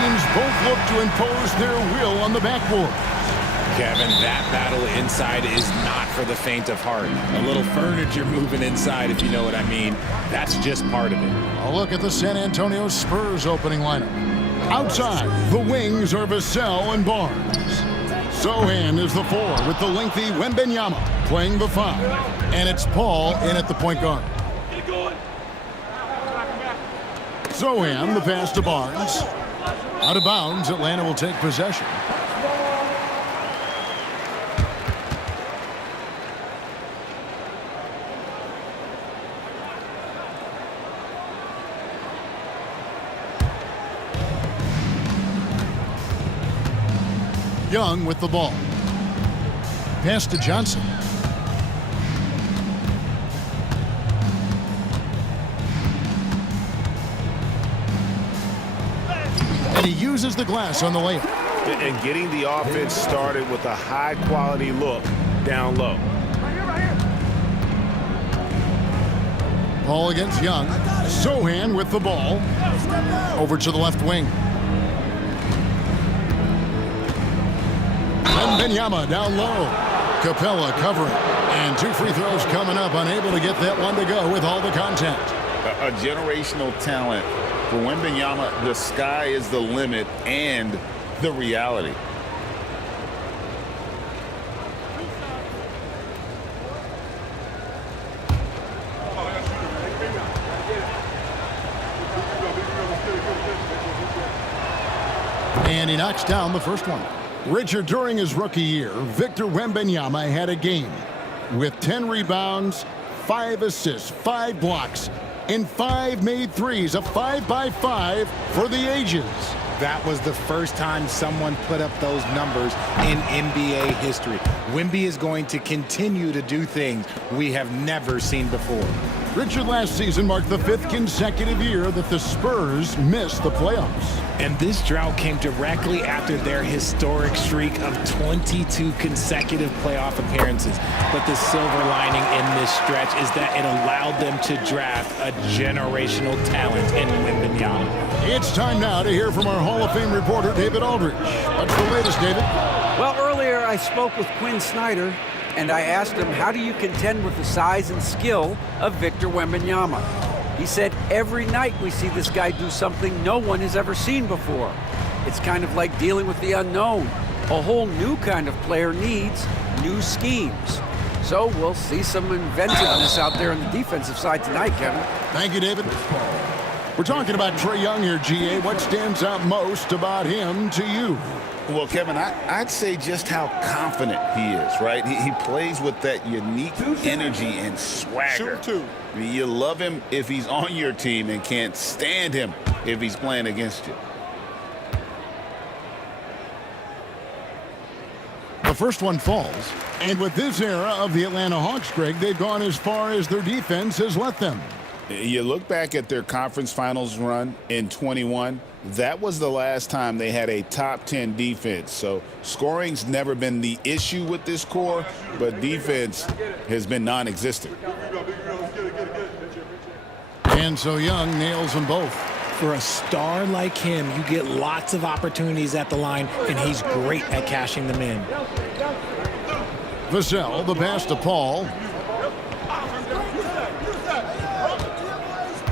teams both look to impose their will on the backboard. Kevin, that battle inside is not for the faint of heart. A little furniture moving inside, if you know what I mean. That's just part of it. A look at the San Antonio Spurs opening lineup. Outside, the wings are Vassell and Barnes. Sohan is the 4 with the lengthy Wembanyama playing the 5. And it's Paul in at the point guard. Sohan, the pass to Barnes. Out of bounds, Atlanta will take possession. Young with the ball. Pass to Johnson. And he uses the glass on the layup. And getting the offense started with a high-quality look down low. Ball against Young. Sohan with the ball. Over to the left wing. Wembanyama down low. Capella covering. And 2 free throws coming up. Unable to get that one to go with all the contact. A generational talent. For Wembanyama, the sky is the limit and the reality. And he knocks down the first one. Richard, during his rookie year, Victor Wembanyama had a game with 10 rebounds, 5 assists, 5 blocks, and 5 made threes, a 5-by-5 for the ages. That was the first time someone put up those numbers in NBA history. Wemby is going to continue to do things we have never seen before. Richard, last season marked the 5th consecutive year that the Spurs missed the playoffs. And this drought came directly after their historic streak of 22 consecutive playoff appearances. But the silver lining in this stretch is that it allowed them to draft a generational talent in Wembanyama. It's time now to hear from our Hall of Fame reporter, David Aldridge. What's the latest, David? Well, earlier I spoke with Quinn Snyder, and I asked him, how do you contend with the size and skill of Victor Wembanyama? He said, every night we see this guy do something no one has ever seen before. It's kind of like dealing with the unknown. A whole new kind of player needs new schemes. So we'll see some inventiveness out there on the defensive side tonight, Kevin. Thank you, David. We're talking about Trae Young here, GA. What stands out most about him to you? Well, Kevin, I'd say just how confident he is, right? He plays with that unique energy and swagger. You love him if he's on your team and can't stand him if he's playing against you. The first one falls. And with this era of the Atlanta Hawks, Greg, they've gone as far as their defense has let them. You look back at their conference finals run in 21, that was the last time they had a top 10 defense. So scoring's never been the issue with this core, but defense has been non-existent. And so Young nails them both. For a star like him, you get lots of opportunities at the line, and he's great at cashing them in. Vassell, the pass to Paul.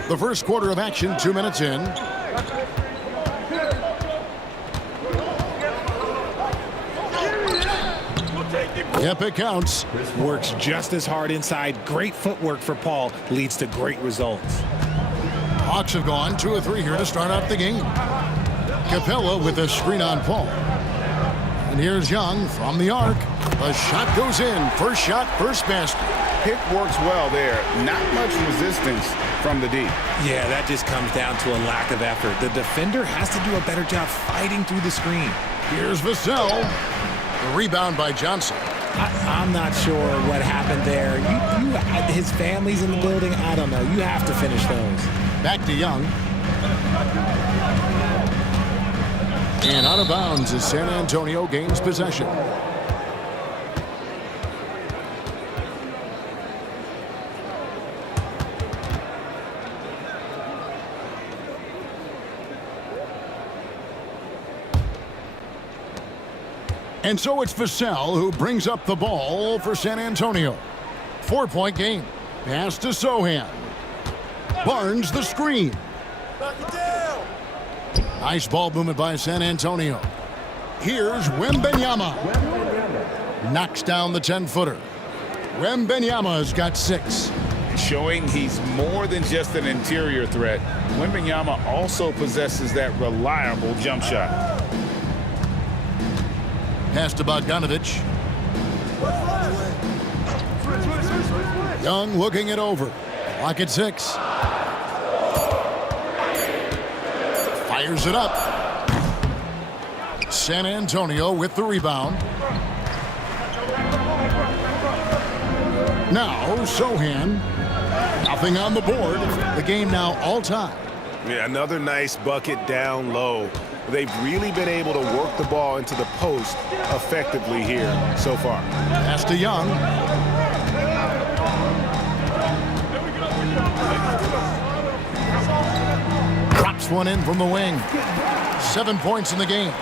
The first quarter of action, 2 minutes in. Yep, it counts. Works just as hard inside. Great footwork for Paul. Leads to great results. Hawks have gone 2 of 3 here to start out the game. Capella with a screen on Paul. And here's Young from the arc. The shot goes in. First shot, first basket. Pick works well there. Not much resistance from the D. Yeah, that just comes down to a lack of effort. The defender has to do a better job fighting through the screen. Here's Vassell. The rebound by Johnson. I'm not sure what happened there. His family's in the building. I don't know. You have to finish those. Back to Young. And out of bounds as San Antonio gains possession. And so it's Vassell who brings up the ball for San Antonio. 4-point game. Pass to Sohan. Barnes the screen. Nice ball movement by San Antonio. Here's Wembanyama. Knocks down the 10-footer. Wembanyama's got 6. Showing he's more than just an interior threat. Wembanyama also possesses that reliable jump shot. Pass to Bogdanovich. Young looking it over. Clock at 6. Fires it up. San Antonio with the rebound. Now Sohan. Nothing on the board. The game now all time. Yeah, another nice bucket down low. They've really been able to work the ball into the post effectively here so far. Pass to Young. Drops one in from the wing. 7 points in the game.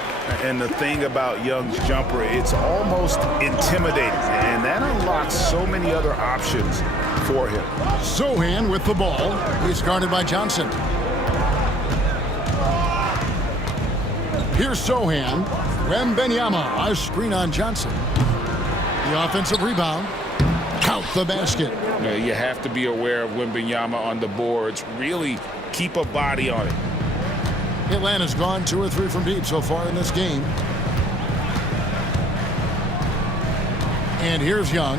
And the thing about Young's jumper, it's almost intimidating, and that unlocks so many other options for him. Sohan with the ball. He's guarded by Johnson. Here's Sohan. Wembanyama, a screen on Johnson. The offensive rebound. Count the basket. You have to be aware of Wembanyama on the boards. Really keep a body on it. Atlanta's gone 2 or 3 from deep so far in this game. And here's Young.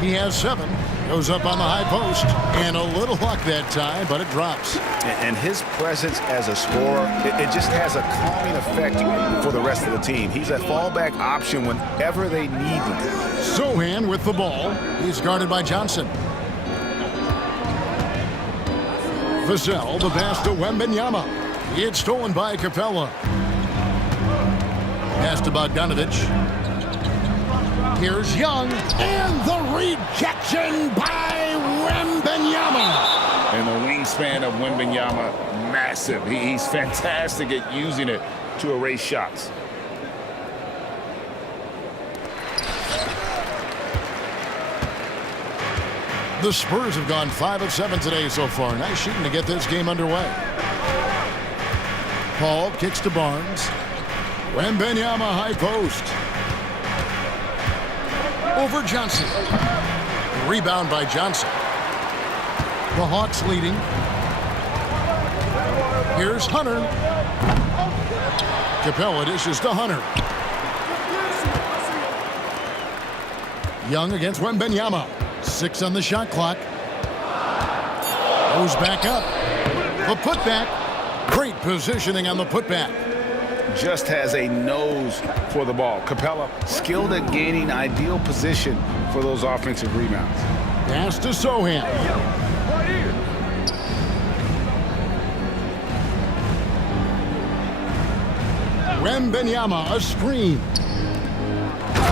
He has 7. Goes up on the high post. And a little luck that time, but it drops. And his presence as a scorer, it just has a calming effect for the rest of the team. He's a fallback option whenever they need him. Sohan with the ball. He's guarded by Johnson. Vassell, the pass to Wembanyama. It's stolen by Capella. Pass to Bogdanovich. Here's Young. And the rejection by Wembanyama. And the wingspan of Wembanyama, massive. He's fantastic at using it to erase shots. The Spurs have gone 5 of 7 today so far. Nice shooting to get this game underway. Paul kicks to Barnes. Wembanyama high post. Over Johnson. Rebound by Johnson. The Hawks leading. Here's Hunter. Capella dishes to Hunter. Young against Wembanyama. 6 on the shot clock. Goes back up. The putback. Great positioning on the putback. Just has a nose for the ball. Capella skilled at gaining ideal position for those offensive rebounds. Pass to Sohan. Wembanyama, a screen.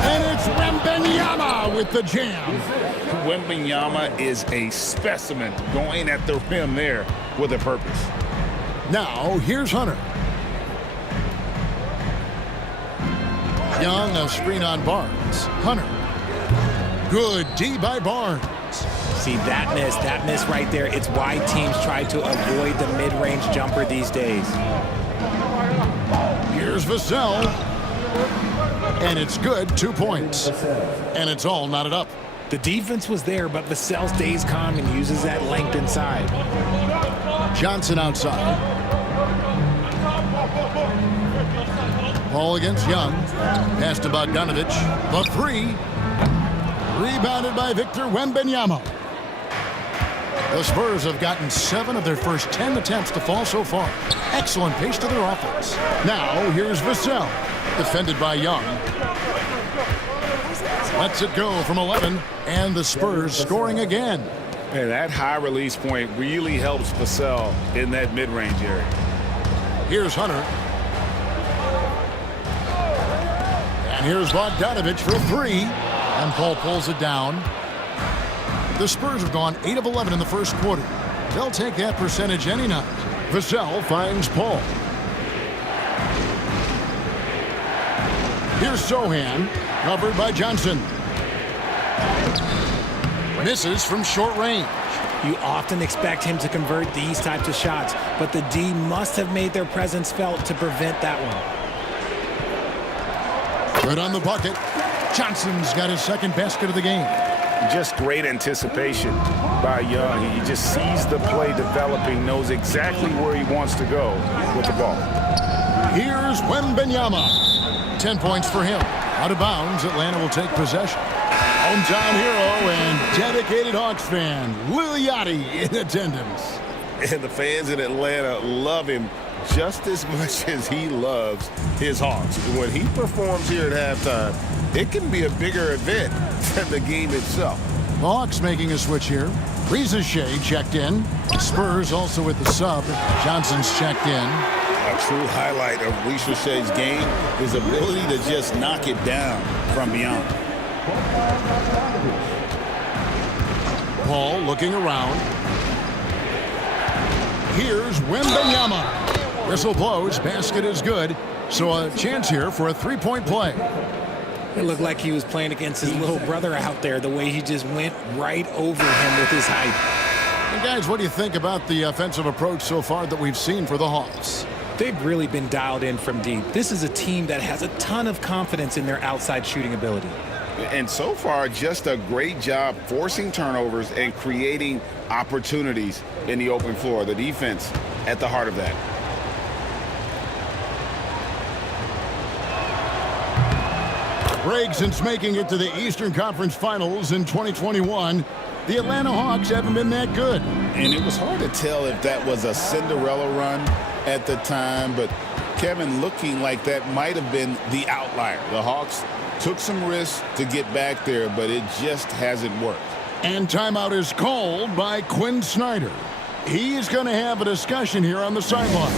And it's Wembanyama with the jam. Wembanyama is a specimen going at the rim there with a purpose. Now, here's Hunter. Young, a screen on Barnes. Hunter. Good D by Barnes. See, that miss right there, it's why teams try to avoid the mid-range jumper these days. Here's Vassell. And it's good, 2 points. And it's all knotted up. The defense was there, but Vassell stays calm and uses that length inside. Johnson outside. Ball against Young. Pass to Bogdanovich. The 3. Rebounded by Victor Wembanyama. The Spurs have gotten 7 of their first 10 attempts to fall so far. Excellent pace to their offense. Now, here's Vassell. Defended by Young. Lets it go from 11. And the Spurs scoring again. And that high release point really helps Vassell in that mid-range area. Here's Hunter. And here's Bogdanovich for 3. And Paul pulls it down. The Spurs have gone 8 of 11 in the first quarter. They'll take that percentage any night. Vassell finds Paul. Here's Sohan, covered by Johnson. Misses from short range. You often expect him to convert these types of shots, but the D must have made their presence felt to prevent that one. Good on the bucket. Johnson's got his second basket of the game. Just great anticipation by Young. He just sees the play developing, knows exactly where he wants to go with the ball. Here's Wembanyama. 10 points for him. Out of bounds, Atlanta will take possession. Hometown hero and dedicated Hawks fan, Lil Yachty in attendance. And the fans in Atlanta love him just as much as he loves his Hawks. When he performs here at halftime, it can be a bigger event than the game itself. Hawks making a switch here. Shea checked in. Spurs also with the sub. Johnson's checked in. A true highlight of Shea's game is ability to just knock it down from beyond. Paul looking around. Here's Wembanyama. Whistle blows. Basket is good. So a chance here for a three-point play. It looked like he was playing against his little brother out there, the way he just went right over him with his height. And guys, what do you think about the offensive approach so far that we've seen for the Hawks? They've really been dialed in from deep. This is a team that has a ton of confidence in their outside shooting ability. And so far, just a great job forcing turnovers and creating opportunities in the open floor. The defense at the heart of that. Greg, since making it to the Eastern Conference Finals in 2021, the Atlanta Hawks haven't been that good. And it was hard to tell if that was a Cinderella run at the time, but Kevin, looking like that might have been the outlier. The Hawks took some risks to get back there, but it just hasn't worked. And timeout is called by Quinn Snyder. He's going to have a discussion here on the sideline.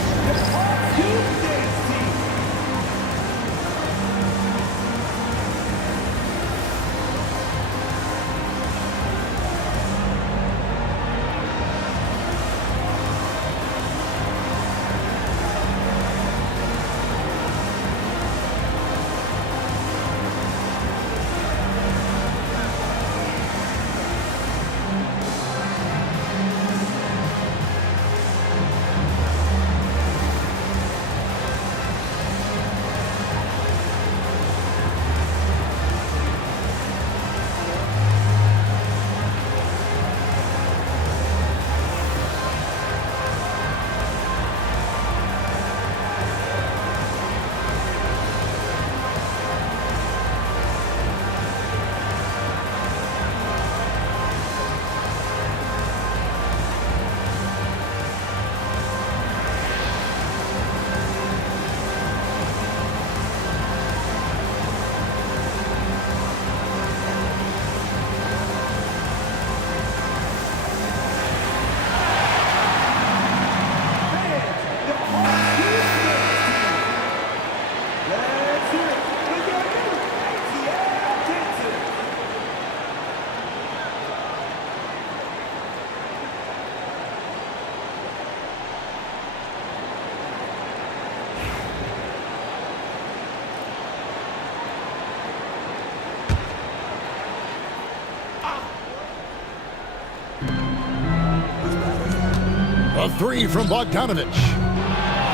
A three from Bogdanovich.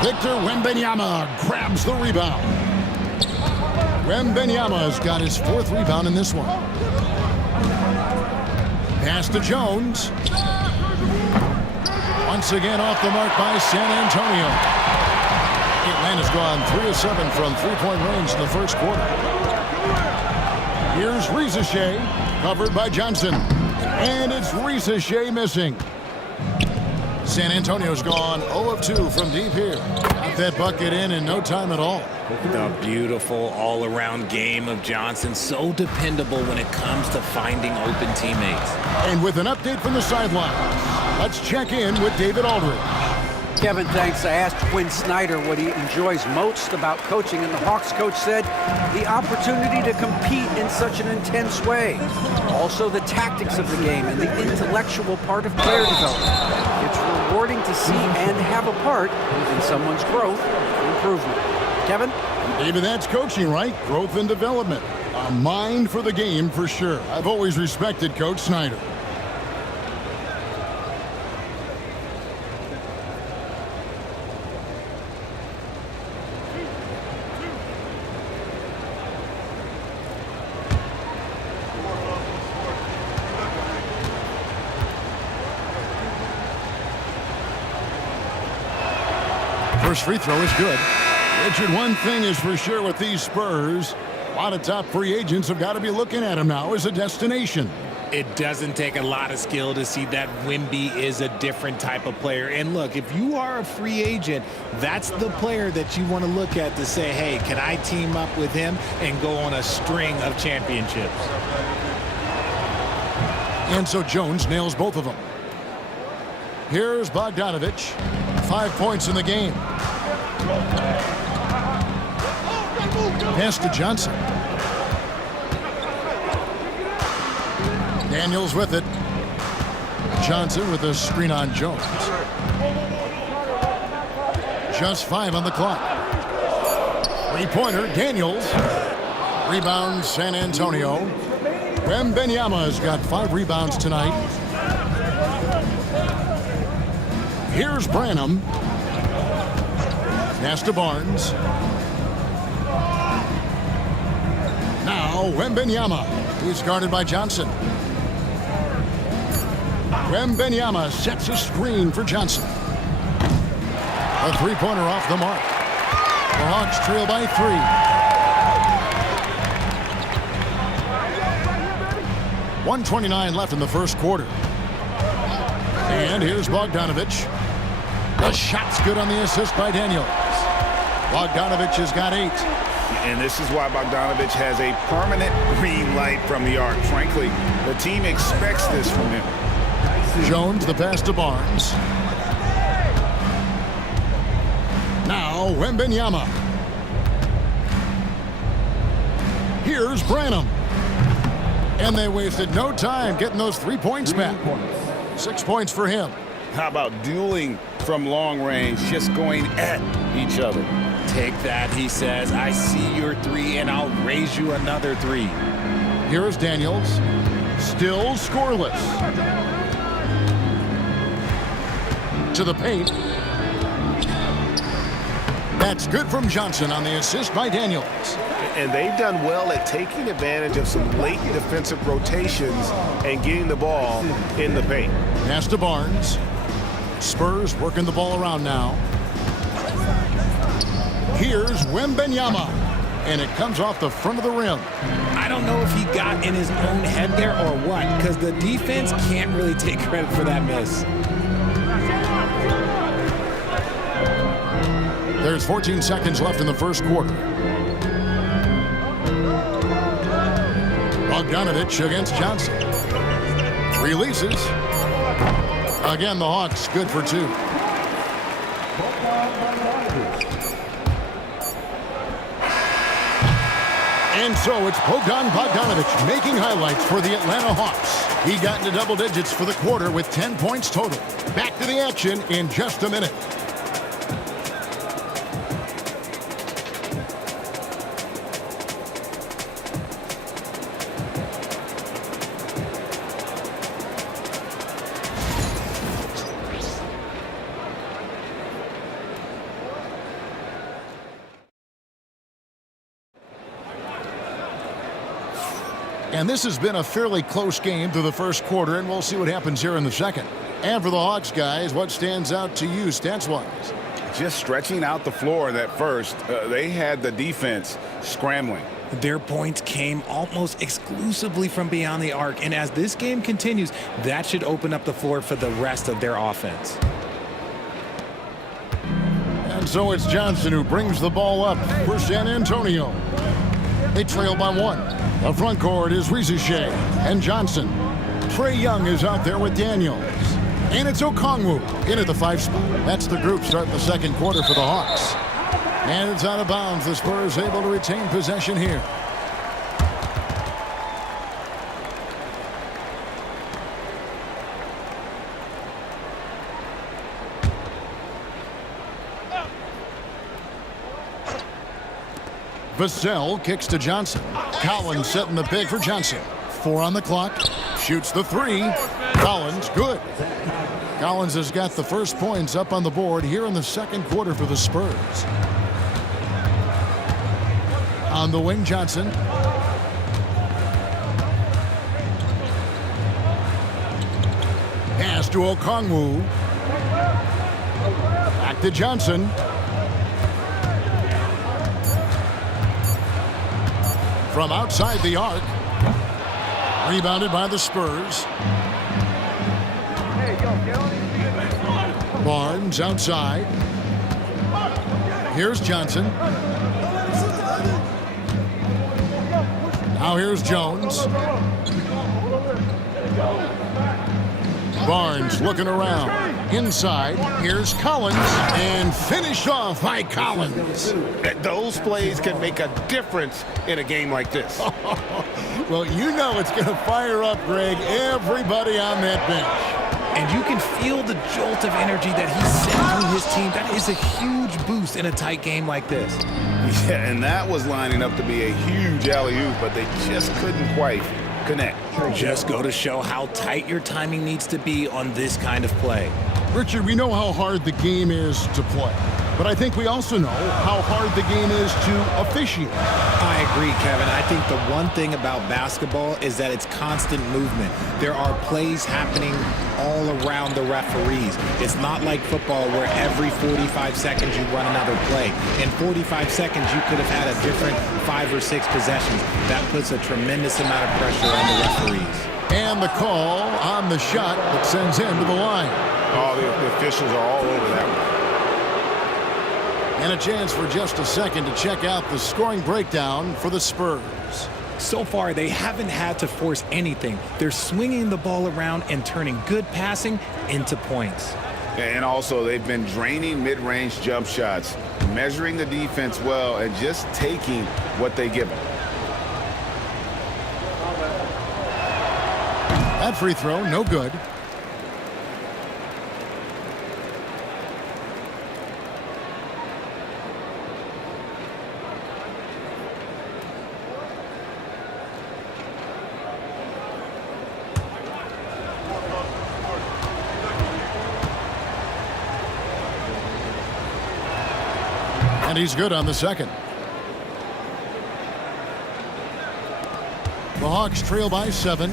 Victor Wembanyama grabs the rebound. Wembanyama's got his fourth rebound in this one. Pass to Jones. Once again off the mark by San Antonio. Atlanta's gone 3 of 7 from three-point range in the first quarter. Here's Shea, covered by Johnson. And it's Shea missing. San Antonio's gone 0 of 2 from deep here. Got that bucket in no time at all. The beautiful all-around game of Johnson. So dependable when it comes to finding open teammates. And with an update from the sideline, let's check in with David Aldridge. Kevin, thanks. I asked Quinn Snyder what he enjoys most about coaching, and the Hawks coach said the opportunity to compete in such an intense way. Also, the tactics of the game and the intellectual part of player development. It's rewarding to see and have a part in someone's growth and improvement. Kevin? Maybe that's coaching, right? Growth and development. A mind for the game for sure. I've always respected Coach Snyder. First free throw is good. Richard, one thing is for sure with these Spurs, a lot of top free agents have got to be looking at him now as a destination. It doesn't take a lot of skill to see that Wemby is a different type of player. And look, if you are a free agent, that's the player that you want to look at to say, hey, can I team up with him and go on a string of championships? And so Jones nails both of them. Here's Bogdanovich. 5 points in the game. Pass to Johnson. Daniels with it. Johnson with a screen on Jones. Just 5 on the clock. Three-pointer, Daniels. Rebound, San Antonio. Wembanyama has got 5 rebounds tonight. Here's Branham. Pass to Barnes. Now Wembanyama. He's guarded by Johnson. Wembanyama sets a screen for Johnson. A three-pointer off the mark. The Hawks trail by 3. 1:29 left in the first quarter. And here's Bogdanovich. The shot's good on the assist by Daniels. Bogdanovich has got 8. And this is why Bogdanovich has a permanent green light from the arc. Frankly, the team expects this from him. Jones, the pass to Barnes. Now Wembanyama. Here's Branham. And they wasted no time getting those 3 points back. 6 points for him. How about dueling from long range, just going at each other? Take that, he says. I see your 3, and I'll raise you another 3. Here is Daniels. Still scoreless. To the paint. That's good from Johnson on the assist by Daniels. And they've done well at taking advantage of some late defensive rotations and getting the ball in the paint. Pass to Barnes. Spurs working the ball around now. Here's Wembanyama. And it comes off the front of the rim. I don't know if he got in his own head there or what, because the defense can't really take credit for that miss. There's 14 seconds left in the first quarter. Bogdanovich against Johnson. Releases. Again, the Hawks good for 2. And so it's Bogdanovich making highlights for the Atlanta Hawks. He got into double digits for the quarter with 10 points total. Back to the action in just a minute. And this has been a fairly close game through the first quarter, and we'll see what happens here in the second. And for the Hawks, guys, what stands out to you stats-wise? Just stretching out the floor in that first. They had the defense scrambling. Their points came almost exclusively from beyond the arc, and as this game continues, that should open up the floor for the rest of their offense. And so it's Johnson who brings the ball up for San Antonio. They trail by 1. The front court is Rizichet and Johnson. Trae Young is out there with Daniels. And it's Okongwu in at the 5 spot. That's the group starting the second quarter for the Hawks. And it's out of bounds. The Spurs able to retain possession here. Vassell kicks to Johnson. Collins setting the pick for Johnson. 4 on the clock. Shoots the 3. Collins, good. Collins has got the first points up on the board here in the second quarter for the Spurs. On the wing, Johnson. Pass to Okongwu. Back to Johnson. From outside the arc. Rebounded by the Spurs. Barnes outside. Here's Johnson. Now here's Jones. Barnes looking around. Inside, here's Collins, and finished off by Collins. Those plays can make a difference in a game like this. Well, you know it's going to fire up, Greg, everybody on that bench. And you can feel the jolt of energy that he's sending his team. That is a huge boost in a tight game like this. Yeah, and that was lining up to be a huge alley-oop, but they just couldn't quite connect. Just go to show how tight your timing needs to be on this kind of play. Richard, we know how hard the game is to play, but I think we also know how hard the game is to officiate. I agree, Kevin. I think the one thing about basketball is that it's constant movement. There are plays happening all around the referees. It's not like football where every 45 seconds you run another play. In 45 seconds, you could have had a different 5 or 6 possessions. That puts a tremendous amount of pressure on the referees. And the call on the shot that sends him to the line. Oh, the officials are all over that one. And a chance for just a second to check out the scoring breakdown for the Spurs. So far, they haven't had to force anything. They're swinging the ball around and turning good passing into points. And also, they've been draining mid-range jump shots, measuring the defense well, and just taking what they give them. That free throw, no good. And he's good on the second. The Hawks trail by 7.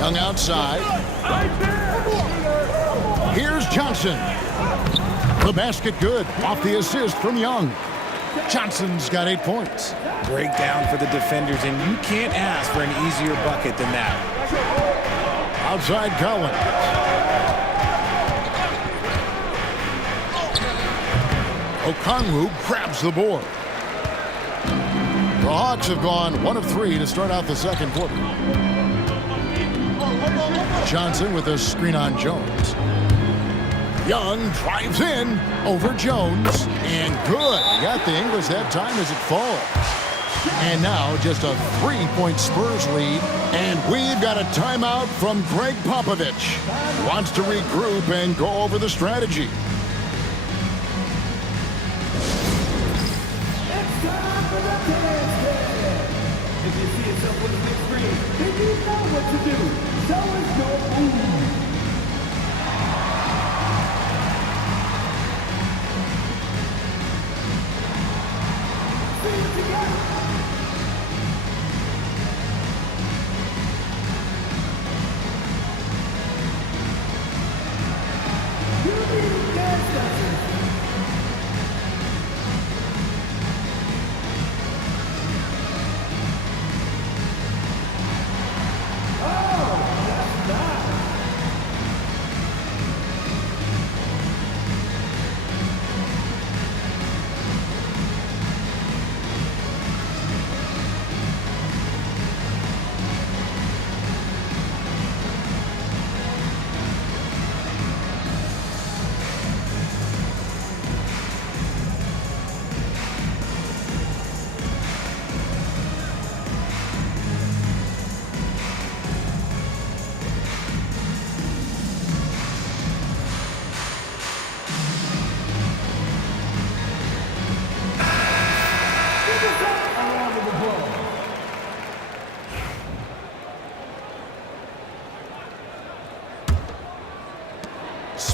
Young outside. Here's Johnson. The basket good. Off the assist from Young. Johnson's got 8 points. Breakdown for the defenders, and you can't ask for an easier bucket than that. Outside Collins. Okongwu grabs the board. The Hawks have gone 1 of 3 to start out the second quarter. Johnson with a screen on Jones. Young drives in over Jones, and good. Got the English that time as it falls. And now just a 3-point Spurs lead, and we've got a timeout from Greg Popovich. Wants to regroup and go over the strategy. If you see yourself with a big screen, then you know what to do. So is your move. See it together. You need dance lessons.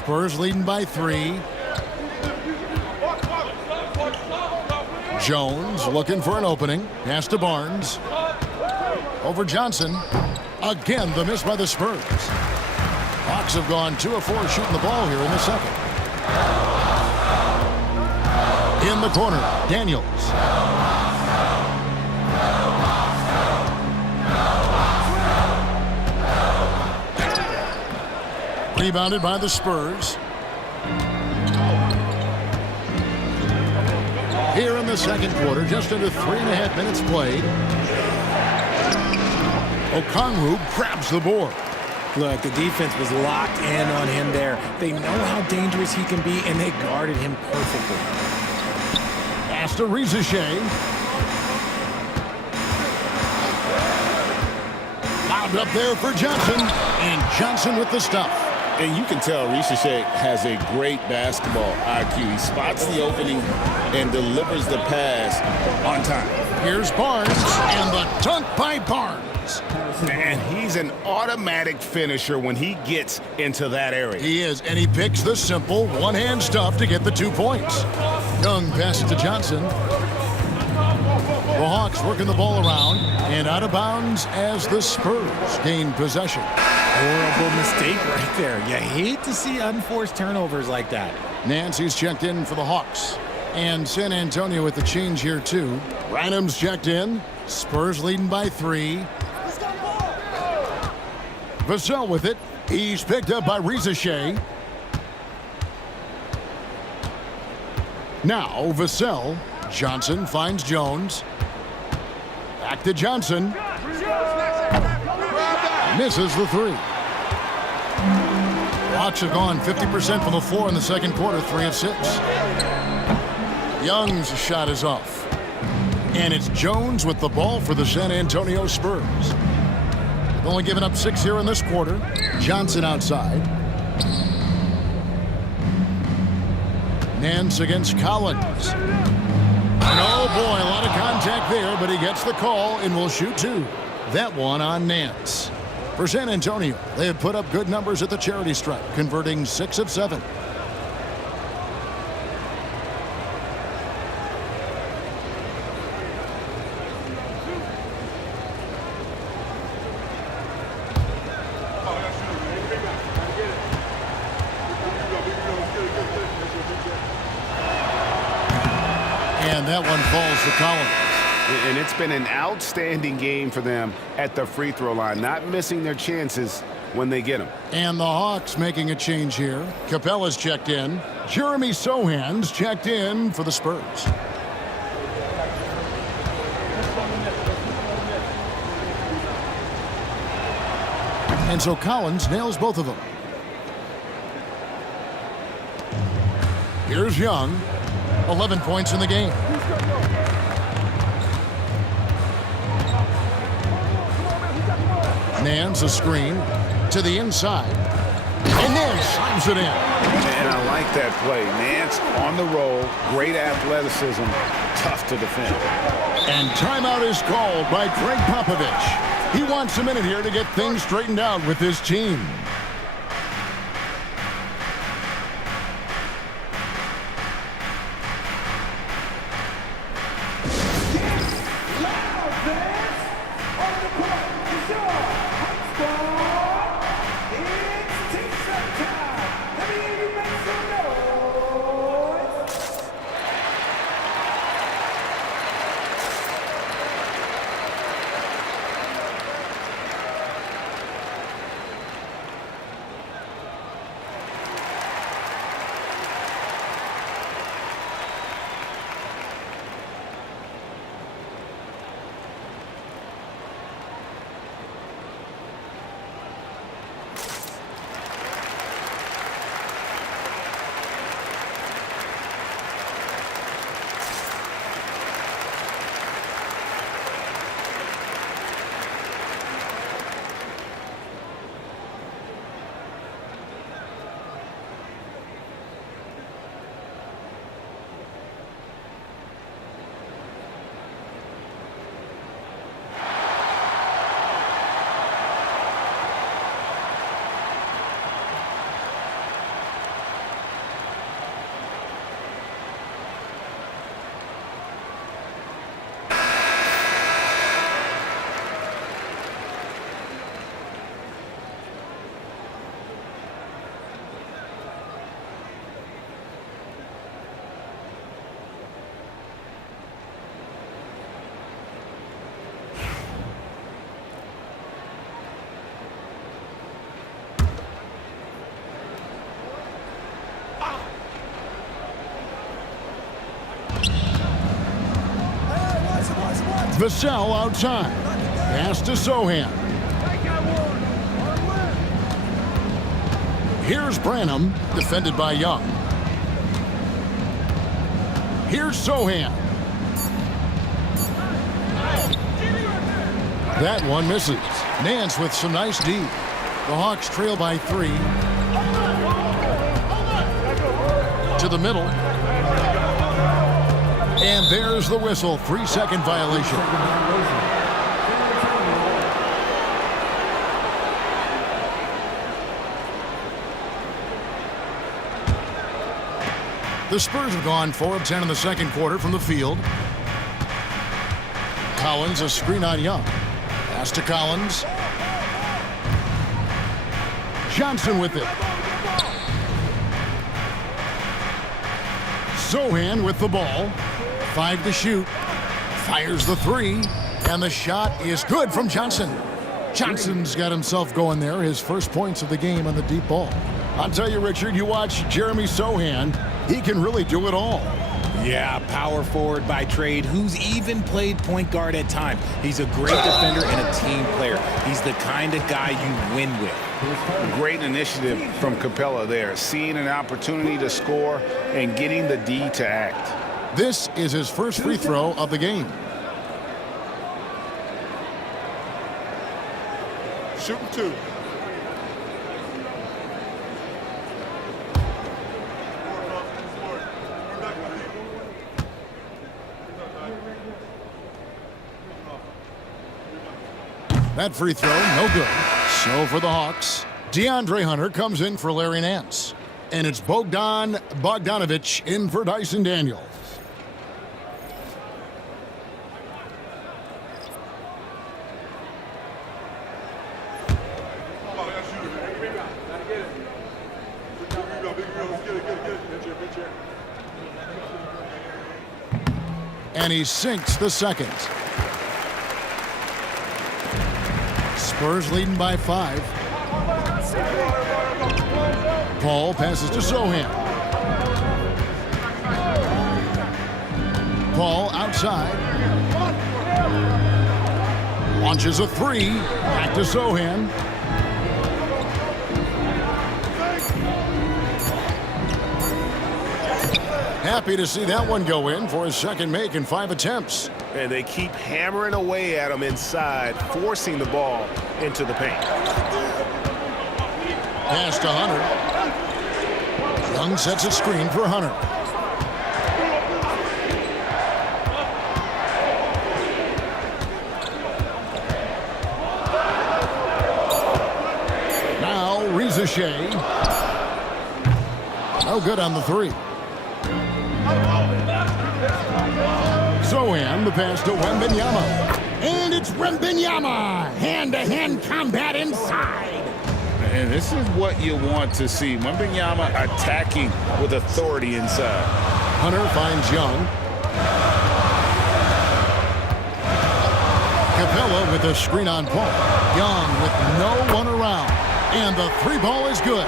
Spurs leading by 3. Jones looking for an opening. Pass to Barnes. Over Johnson. Again, the miss by the Spurs. Hawks have gone 2 of 4 shooting the ball here in the second. In the corner, Daniels. Rebounded by the Spurs. Here in the second quarter, just under 3.5 minutes played. Okongwu grabs the board. Look, the defense was locked in on him there. They know how dangerous he can be, and they guarded him perfectly. Pass to Rizichet. Lobbed up there for Johnson, and Johnson with the stuff. And you can tell Rizichet has a great basketball IQ. He spots the opening and delivers the pass on time. Here's Barnes, and the dunk by Barnes. And he's an automatic finisher when he gets into that area. He is, and he picks the simple one-hand stuff to get the 2 points. Young passes to Johnson. The Hawks working the ball around and out of bounds as the Spurs gain possession. Horrible mistake right there. You hate to see unforced turnovers like that. Nancy's checked in for the Hawks. And San Antonio with the change here, too. Rynham's checked in. Spurs leading by 3. Vassell with it. He's picked up by Rizichet. Now Vassell. Johnson finds Jones. Back to Johnson. Misses the 3. Hawks have gone 50% from the floor in the second quarter, 3 of 6. Young's shot is off. And it's Jones with the ball for the San Antonio Spurs. They've only given up 6 here in this quarter. Johnson outside. Nance against Collins. And oh boy, a lot of contact there, but he gets the call and will shoot 2. That one on Nance. For San Antonio, they have put up good numbers at the charity stripe, converting 6 of 7. And that one falls to Collins. And it's been an outstanding game for them at the free throw line, not missing their chances when they get them. And the Hawks making a change here. Capella's checked in. Jeremy Sohan's checked in for the Spurs. And so Collins nails both of them. Here's Young. 11 points in the game. Nance a screen to the inside. And Nance slams it in. And I like that play. Nance on the roll. Great athleticism. Tough to defend. And timeout is called by Greg Popovich. He wants a minute here to get things straightened out with his team. Vassell outside. Pass to Sohan. Here's Branham, defended by Young. Here's Sohan. That one misses. Nance with some nice D. The Hawks trail by 3. To the middle. And there's the whistle. 3-second violation. The Spurs have gone 4 of 10 in the second quarter from the field. Collins, a screen on Young. Pass to Collins. Johnson with it. Sohan with the ball. 5 to shoot. Fires the 3. And the shot is good from Johnson. Johnson's got himself going there. His first points of the game on the deep ball. I'll tell you, Richard, you watch Jeremy Sohan. He can really do it all. Yeah, power forward by trade, who's even played point guard at times. He's a great defender and a team player. He's the kind of guy you win with. Great initiative from Capella there, seeing an opportunity to score and getting the D to act. This is his first free throw of the game. Shooting 2. That free throw, no good. So for the Hawks, DeAndre Hunter comes in for Larry Nance. And it's Bogdan Bogdanovic in for Dyson Daniels. And he sinks the second. Spurs leading by 5. Paul passes to Sohan. Paul outside. Launches a 3. Back to Sohan. Happy to see that one go in for his second make in 5 attempts. And they keep hammering away at him inside, forcing the ball into the paint. Pass to Hunter. Young sets a screen for Hunter. Now Rizashay. No good on the 3. Sohan, the pass to Wembanyama. And it's Wembanyama. Hand-to-hand combat inside. And this is what you want to see. Wembanyama attacking with authority inside. Hunter finds Young. Capella with a screen on Paul. Young with no one around. And the 3 ball is good.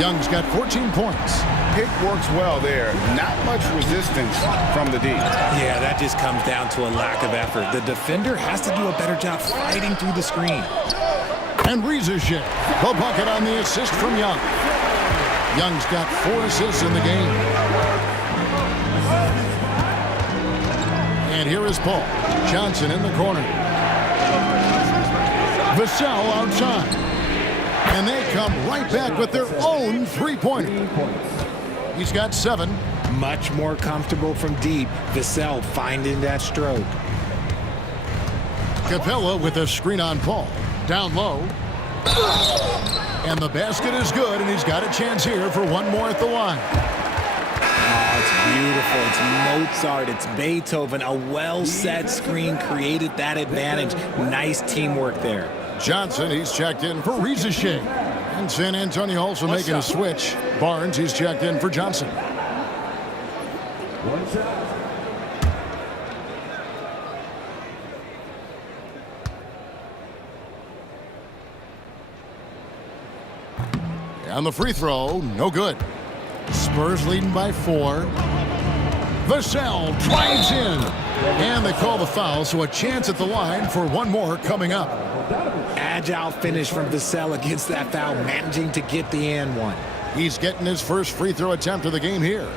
Young's got 14 points. Pick works well there. Not much resistance from the D. Yeah, that just comes down to a lack of effort. The defender has to do a better job fighting through the screen. And Rizashay, the bucket on the assist from Young. Young's got 4 assists in the game. And here is Paul. Johnson in the corner. Vassell outside. And they come right back with their own 3-pointer. He's got 7. Much more comfortable from deep. Vassell finding that stroke. Capella with a screen on Paul. Down low. And the basket is good, and he's got a chance here for one more at the line. Oh, it's beautiful. It's Mozart. It's Beethoven. A well-set screen created that advantage. Nice teamwork there. Johnson, he's checked in for Rizashay. And San Antonio also making a switch. Barnes, he's checked in for Johnson. And the free throw, no good. Spurs leading by 4. Vassell drives in. And they call the foul, so a chance at the line for one more coming up. Agile finish from Vassell against that foul, managing to get the and one. He's getting his first free throw attempt of the game here.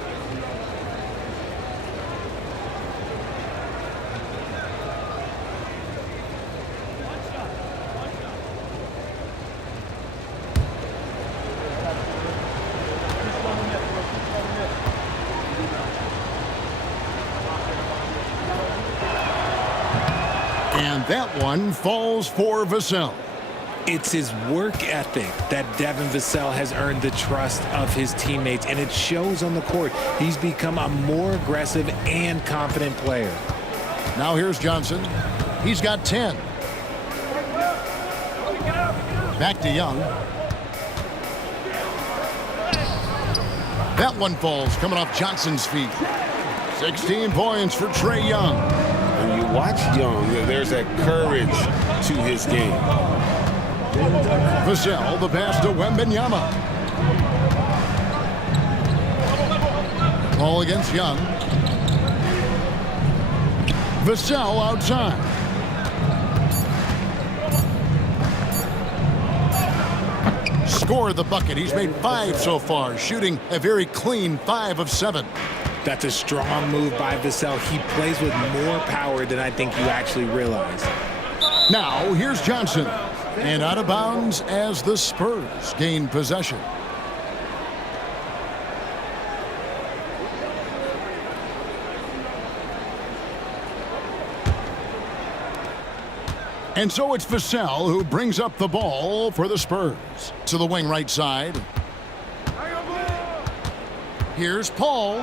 And that one falls for Vassell. It's his work ethic that Devin Vassell has earned the trust of his teammates, and it shows on the court. He's become a more aggressive and confident player. Now here's Johnson. He's got 10. Back to Young. That one falls coming off Johnson's feet. 16 points for Trae Young. When you watch Young, there's that courage to his game. Vassell, the pass to Wembanyama. Ball against Young. Vassell outside. Scored the bucket. He's made 5 so far, shooting a very clean 5 of 7. That's a strong move by Vassell. He plays with more power than I think you actually realize. Now, here's Johnson. And out of bounds as the Spurs gain possession. And so it's Vassell who brings up the ball for the Spurs. To the wing right side. Here's Paul.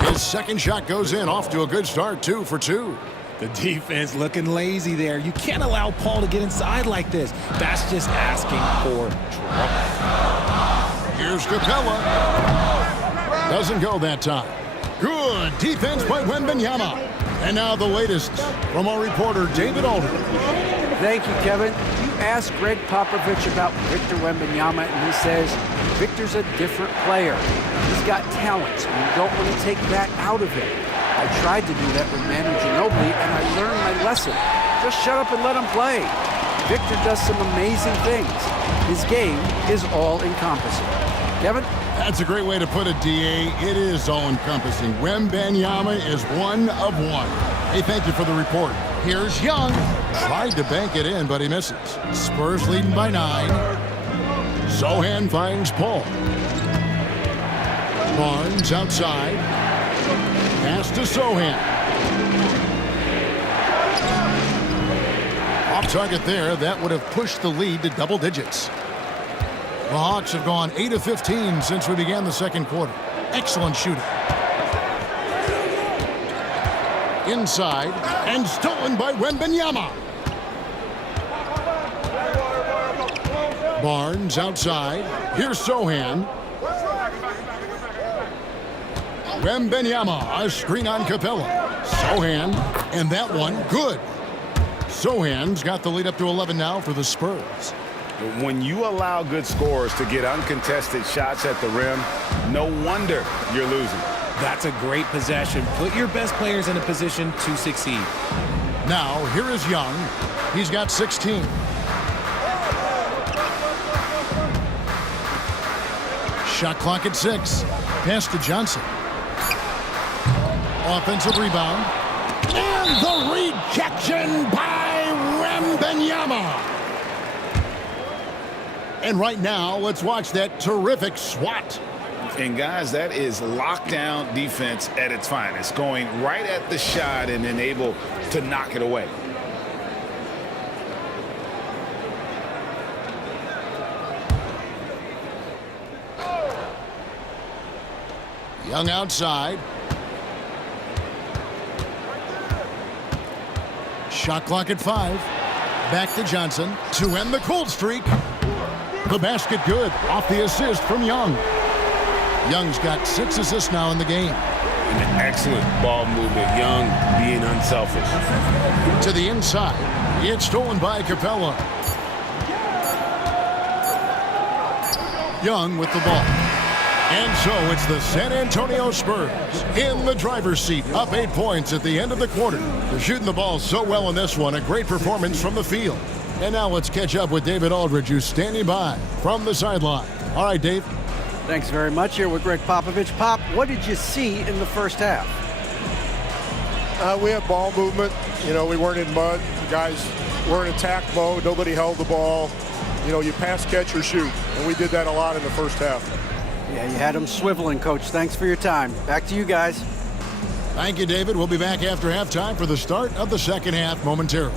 His second shot goes in, off to a good start, 2 for 2. The defense looking lazy there. You can't allow Paul to get inside like this. That's just asking for trouble. Here's Capella. Doesn't go that time. Good defense by Wembanyama. And now the latest from our reporter, David Aldridge. Thank you, Kevin. You asked Greg Popovich about Victor Wembanyama, and he says Victor's a different player. He's got talent, and you don't want to take that out of him. I tried to do that with Manu Ginobili, and I learned my lesson. Just shut up and let him play. Victor does some amazing things. His game is all-encompassing. Kevin? That's a great way to put it, D.A. It is all-encompassing. Wembanyama is 1 of 1. Hey, thank you for the report. Here's Young. Tried to bank it in, but he misses. Spurs leading by 9. Zohan finds Paul. Barnes outside. Pass to Zohan. Off target there. That would have pushed the lead to double digits. The Hawks have gone 8 of 15 since we began the second quarter. Excellent shooting. Inside and stolen by Wembanyama. Barnes outside. Here's Zohan. Wembanyama, a screen on Capella. Zohan, and that one, good. Zohan's got the lead up to 11 now for the Spurs. When you allow good scorers to get uncontested shots at the rim, no wonder you're losing. That's a great possession. Put your best players in a position to succeed. Now, here is Young. He's got 16. Shot clock at 6. Pass to Johnson. Offensive rebound. And the rejection by Wembanyama. And right now, let's watch that terrific swat. And guys, that is lockdown defense at its finest, going right at the shot and then able to knock it away. Young outside. Shot clock at 5. Back to Johnson to end the cold streak. The basket good off the assist from Young. Young's got 6 assists now in the game. An excellent ball movement. Young being unselfish. To the inside. It's stolen by Capella. Young with the ball. And so it's the San Antonio Spurs in the driver's seat, up 8 points at the end of the quarter. They're shooting the ball so well in this one, a great performance from the field. And now let's catch up with David Aldridge, who's standing by from the sideline. All right, Dave. Thanks very much. Here with Greg Popovich. Pop, what did you see in the first half? We had ball movement. You know, we weren't in mud. The guys were in attack mode. Nobody held the ball. You know, you pass, catch, or shoot. And we did that a lot in the first half. Yeah, you had them swiveling, Coach. Thanks for your time. Back to you guys. Thank you, David. We'll be back after halftime for the start of the second half momentarily.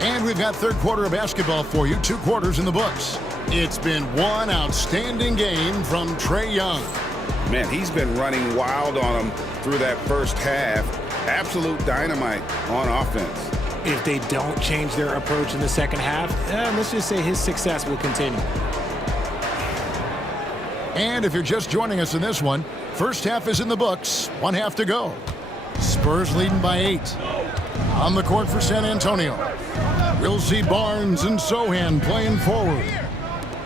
And we've got third quarter of basketball for you, 2 quarters in the books. It's been one outstanding game from Trae Young. Man, he's been running wild on them through that first half. Absolute dynamite on offense. If they don't change their approach in the second half, let's just say his success will continue. And if you're just joining us in this one, first half is in the books, 1 half to go. Spurs leading by 8. On the court for San Antonio, we'll see Barnes and Sohan playing forward.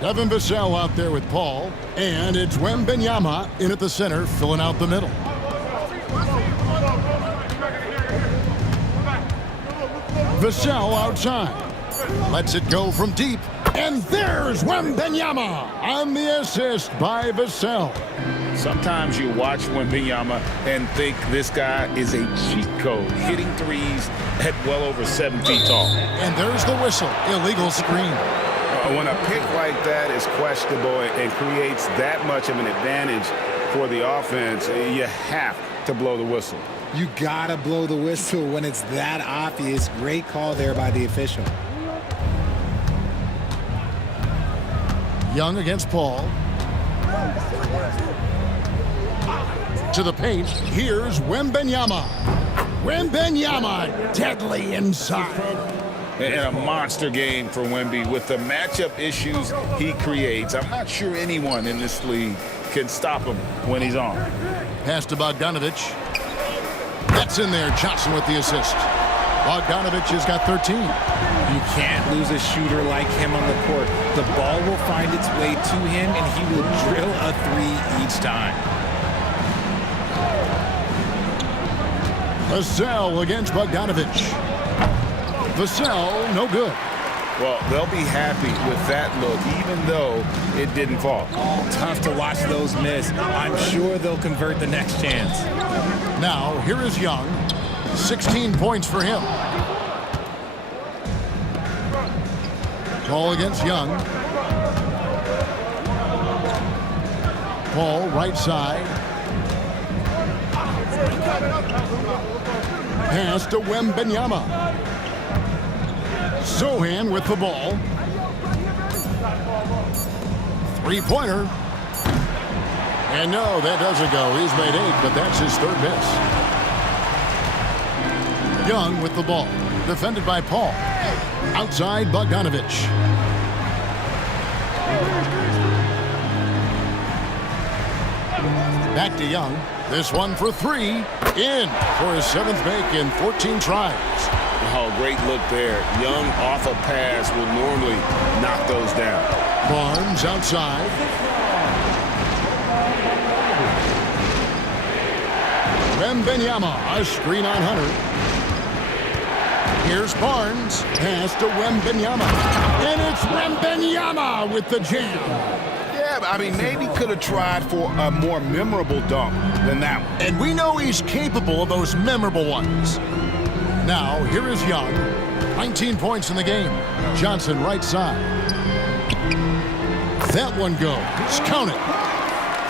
Devin Vassell out there with Paul, and it's Wembanyama in at the center, filling out the middle. Vassell outside, lets it go from deep, and there's Wembanyama on the assist by Vassell. Sometimes you watch Wembanyama and think this guy is a cheat code, hitting threes at well over 7 feet tall. And there's the whistle, illegal screen. When a pick like that is questionable and creates that much of an advantage for the offense, you have to blow the whistle. You gotta blow the whistle when it's that obvious. Great call there by the official. Young against Paul. To the paint, here's Wembanyama. Wembanyama, deadly inside. And a monster game for Wemby with the matchup issues he creates. I'm not sure anyone in this league can stop him when he's on. Pass to Bogdanovich. That's in there. Johnson with the assist. Bogdanovich has got 13. You can't lose a shooter like him on the court. The ball will find its way to him, and he will drill a 3 each time. Vassell against Bogdanovich. Vassell, no good. Well, they'll be happy with that look, even though it didn't fall. Tough to watch those miss. I'm sure they'll convert the next chance. Now, here is Young. 16 points for him. Paul against Young. Paul, right side. Pass to Wembanyama. Sohan with the ball. 3-pointer. And no, that doesn't go. He's made 8, but that's his 3rd miss. Young with the ball. Defended by Paul. Outside Bogdanovich. Back to Young. This one for 3. In for his 7th make in 14 tries. Oh, great look there. Young off a pass would normally knock those down. Barnes outside. Wembanyama, a screen on Hunter. Here's Barnes. Pass to Wembanyama. And it's Wembanyama with the jam. Yeah, I mean, maybe could have tried for a more memorable dunk than that one. And we know he's capable of those memorable ones. Now, here is Young. 19 points in the game. Johnson, right side. That one goes. Count it.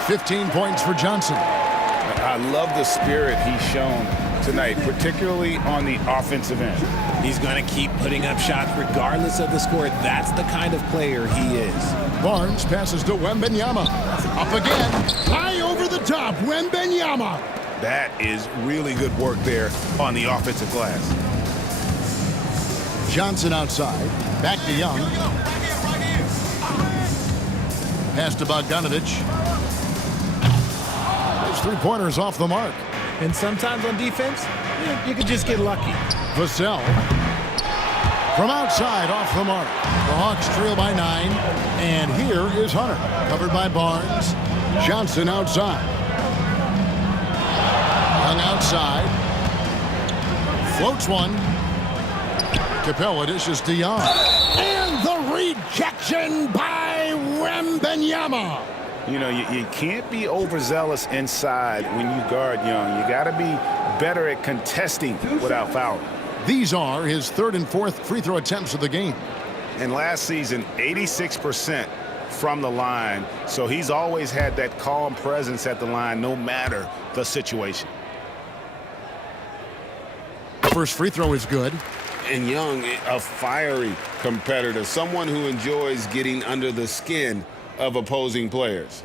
15 points for Johnson. I love the spirit he's shown tonight, particularly on the offensive end. He's going to keep putting up shots regardless of the score. That's the kind of player he is. Barnes passes to Wembanyama. Up again. High over the top. Wembanyama. That is really good work there on the offensive glass. Johnson outside. Back to Young. Pass to Bogdanovich. His three-pointers off the mark. And sometimes on defense, you can just get lucky. Vassell. From outside, off the mark. The Hawks trail by 9. And here is Hunter. Covered by Barnes. Johnson outside. Young outside. Floats one. Capella dishes to Young. And the rejection by Wembanyama. You know, you can't be overzealous inside when you guard Young. You got to be better at contesting without fouling. These are his third and fourth free throw attempts of the game. And last season, 86% from the line. So he's always had that calm presence at the line no matter the situation. First free throw is good. And Young, a fiery competitor, someone who enjoys getting under the skin of opposing players.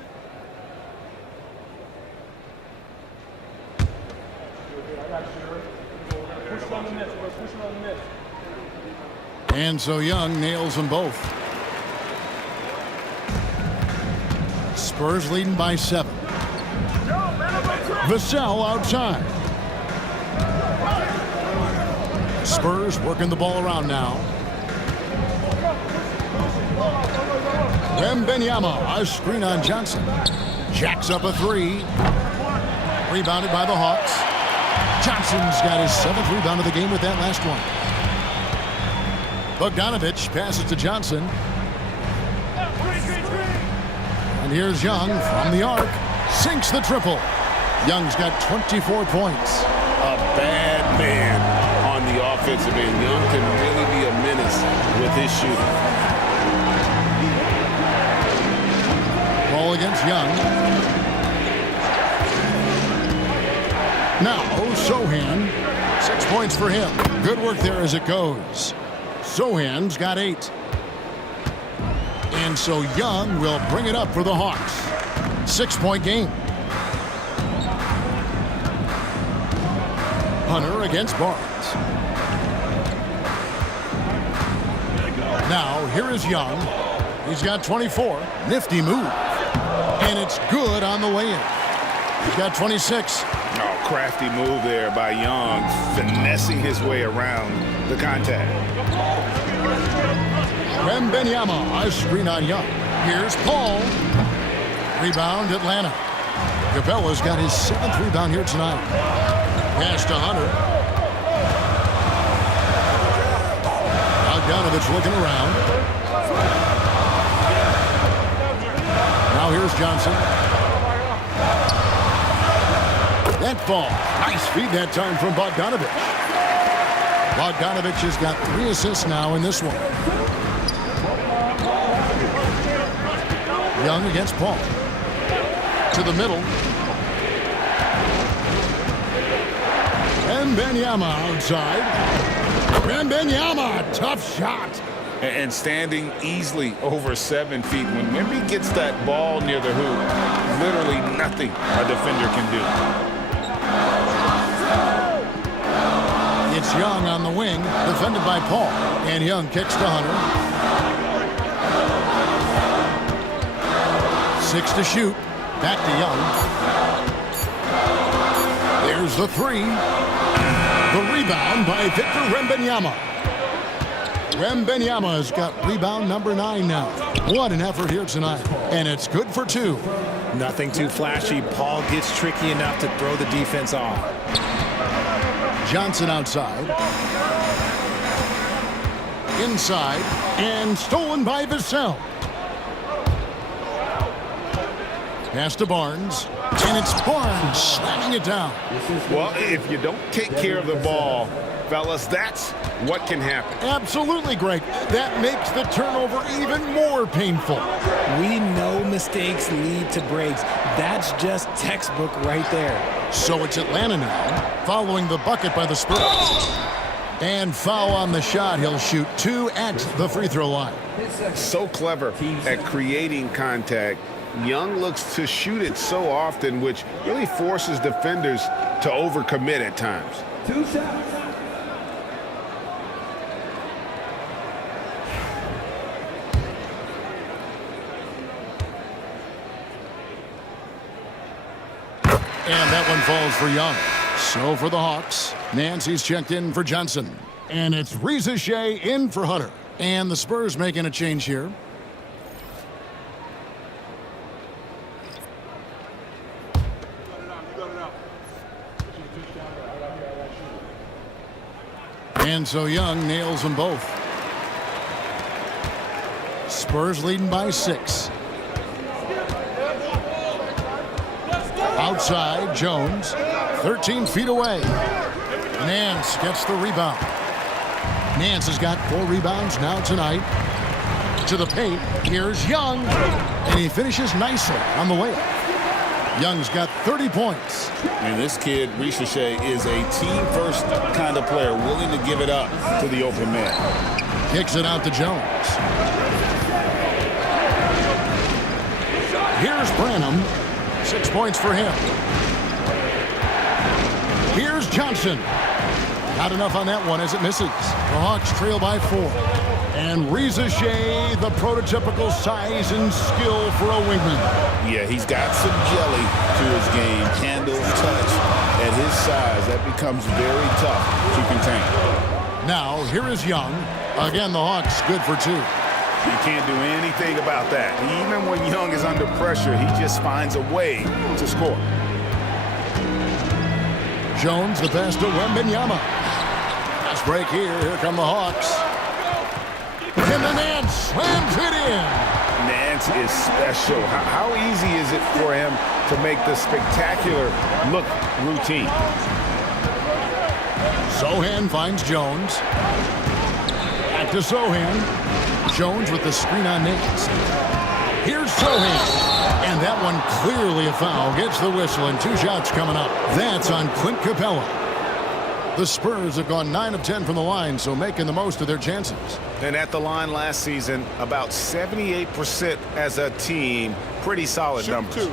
And so Young nails them both. Spurs leading by 7. Vassell outside. Spurs working the ball around now. Wembanyama, a screen on Johnson. Jacks up a 3. Rebounded by the Hawks. Johnson's got his 7th rebound of the game with that last one. Bogdanovich passes to Johnson. And here's Young from the arc. Sinks the triple. Young's got 24 points. A bad man on the offensive end. Young can really be a menace with his shooting. Ball against Young. Now, Sohan. 6 points for him. Good work there as it goes. Sohan's got 8. And so Young will bring it up for the Hawks. 6-point game. Hunter against Barnes. Now, here is Young. He's got 24. Nifty move. And it's good on the way in. He's got 26. Oh, crafty move there by Young, finessing his way around the contact. Wembanyama, a screen on Young. Here's Paul. Rebound, Atlanta. Capella's got his 7th rebound here tonight. Pass to Hunter. Bogdanovich looking around. Now here's Johnson. That ball. Nice feed that time from Bogdanovich. Bogdanovich has got 3 assists now in this one. Young against Paul. To the middle. Wembanyama outside. Wembanyama, tough shot. And standing easily over 7 feet. When Wemby gets that ball near the hoop, literally nothing a defender can do. It's Young on the wing, defended by Paul. And Young kicks to Hunter. 6 to shoot. Back to Young. There's the 3. The rebound by Victor Wembanyama. Wembanyama's got rebound number 9 now. What an effort here tonight. And it's good for 2. Nothing too flashy. Paul gets tricky enough to throw the defense off. Johnson outside. Inside. And stolen by Vassell. Pass to Barnes. And it's Barnes slamming it down. Well, if you don't take care of the ball Fellas, that's what can happen. Absolutely, Greg. That makes the turnover even more painful. We know mistakes lead to breaks. That's just textbook right there. So it's Atlanta now, following the bucket by the Spurs. And foul on the shot. He'll shoot 2 at the free throw line. So clever at creating contact. Young looks to shoot it so often, which really forces defenders to overcommit at times. 2 shots. And that one falls for Young. So for the Hawks, Nancy's checked in for Johnson. And it's Reza Shea in for Hunter. And the Spurs making a change here. And so Young nails them both. Spurs leading by 6. Outside, Jones, 13 feet away. Nance gets the rebound. Nance has got 4 rebounds now tonight. To the paint, here's Young, and he finishes nicely on the layup. Young's got 30 points. And this kid, Reza Shea, is a team-first kind of player, willing to give it up to the open man. Kicks it out to Jones. Here's Branham. 6 points for him. Here's Johnson. Not enough on that one as it misses. The Hawks trail by 4. And Reza Shea, the prototypical size and skill for a wingman. Yeah, he's got some jelly to his game. Handle, touch. At his size, that becomes very tough to contain. Now, here is Young. Again, the Hawks good for 2. You can't do anything about that. Even when Young is under pressure, he just finds a way to score. Jones, the pass to Wembanyama. Fast break here. Here come the Hawks. And the Nance slams it in. Nance is special. How easy is it for him to make the spectacular look routine? Sohan finds Jones. Back to Sohan. Jones with the screen on Nance. Here's Sohan. And that one clearly a foul. Gets the whistle and 2 shots coming up. That's on Clint Capella. The Spurs have gone 9 of 10 from the line, so making the most of their chances. And at the line last season, about 78% as a team. Pretty solid numbers. 2.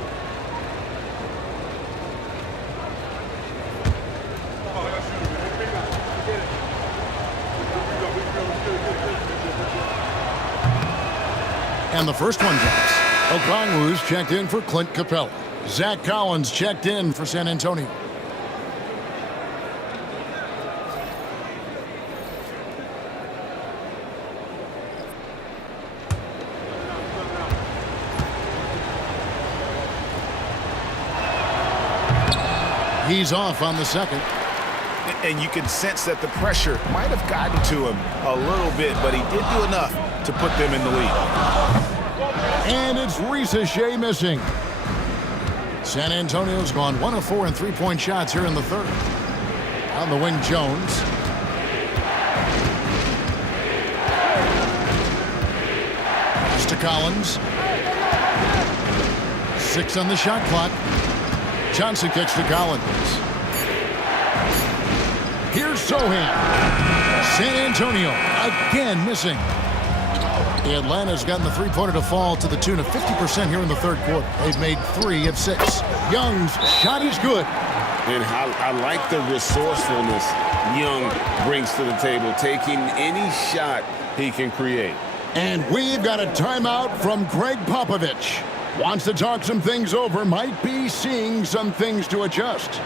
And the first one drops. Okongwu's checked in for Clint Capella. Zach Collins checked in for San Antonio. He's off on the second. And you can sense that the pressure might have gotten to him a little bit, but he did do enough to put them in the lead. And it's Reza Shea missing. San Antonio's gone 1 of 4 in 3-point shots here in the third. On the wing, Jones. Pass to Collins. 6 on the shot clock. Johnson kicks to Collins. Here's Sohan. San Antonio again missing. Atlanta's gotten the 3-pointer to fall to the tune of 50% here in the third quarter. They've made 3 of 6. Young's shot is good. And I like the resourcefulness Young brings to the table, taking any shot he can create. And we've got a timeout from Greg Popovich. Wants to talk some things over, might be seeing some things to adjust.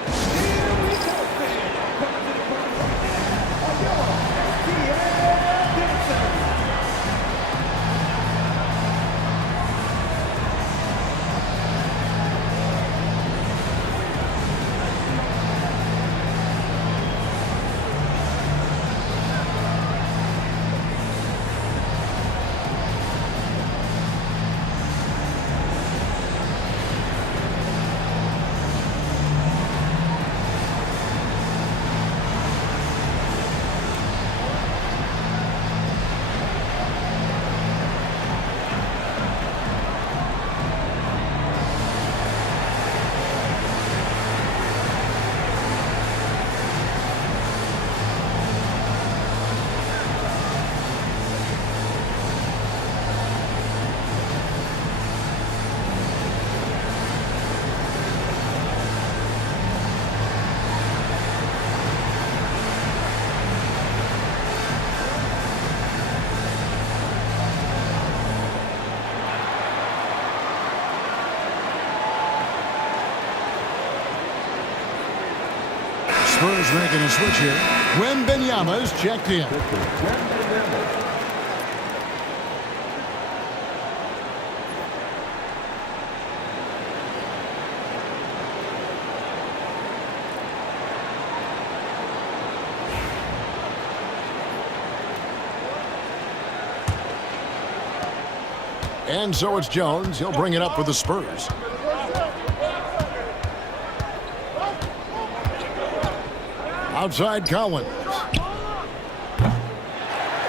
Spurs making a switch here. Wembanyama is checked in. And so it's Jones. He'll bring it up for the Spurs. Outside Collins.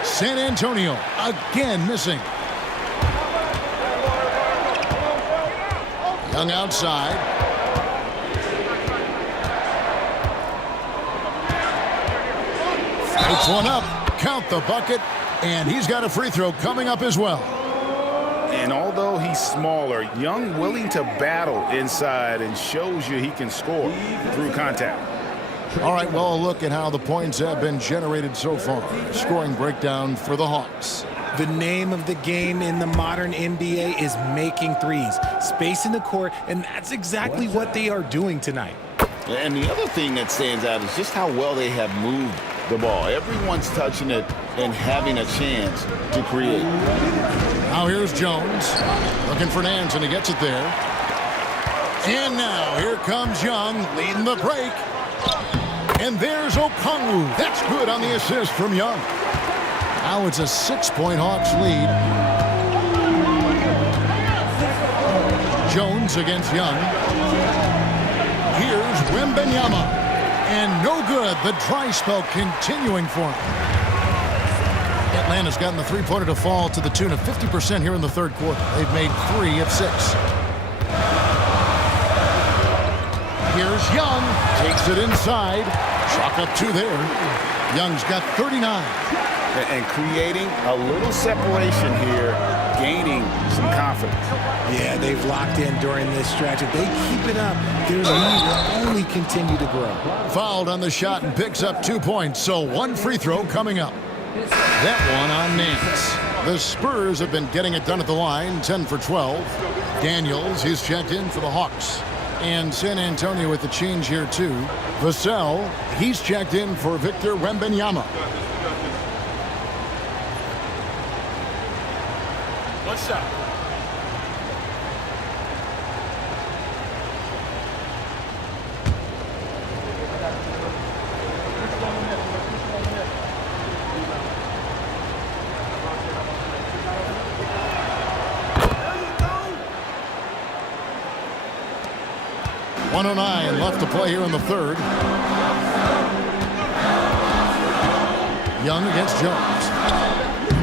San Antonio again missing. Young outside. Takes one up. Count the bucket. And he's got a free throw coming up as well. And although he's smaller, Young willing to battle inside and shows you he can score through contact. All right, well, a look at how the points have been generated so far. Scoring breakdown for the Hawks. The name of the game in the modern NBA is making threes, spacing the court, and that's exactly what they are doing tonight. And the other thing that stands out is just how well they have moved the ball. Everyone's touching it and having a chance to create. Now here's Jones. Looking for Nance, and he gets it there. And now here comes Young leading the break. And there's Okongwu. That's good on the assist from Young. Now it's a 6-point Hawks lead. Jones against Young. Here's Wembanyama. And no good. The dry spell continuing for him. Atlanta's gotten the three-pointer to fall to the tune of 50% here in the third quarter. They've made 3 of 6. Here's Young. Takes it inside. Chalk up 2 there. Young's got 39. And creating a little separation here, gaining some confidence. Yeah, they've locked in during this stretch. If they keep it up, their lead will only continue to grow. Fouled on the shot and picks up 2 points, so 1 free throw coming up. That one on Nance. The Spurs have been getting it done at the line, 10 for 12. Daniels, he's checked in for the Hawks. And San Antonio with the change here, too. Vassell, he's checked in for Victor Wembanyama. What's up? .109 left to play here in the third. Young against Jones.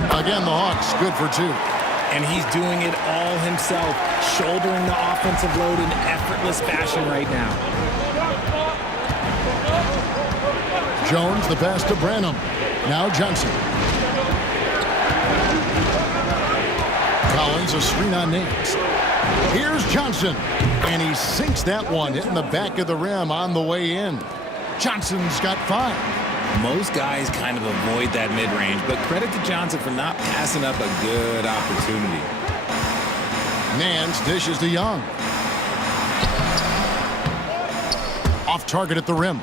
Again, the Hawks good for 2. And he's doing it all himself, shouldering the offensive load in effortless fashion right now. Jones, the pass to Branham. Now Johnson. Collins, a screen on Nance. Here's Johnson. And he sinks that one, hitting the back of the rim on the way in. Johnson's got 5. Most guys kind of avoid that mid-range, but credit to Johnson for not passing up a good opportunity. Nance dishes to Young. Off target at the rim.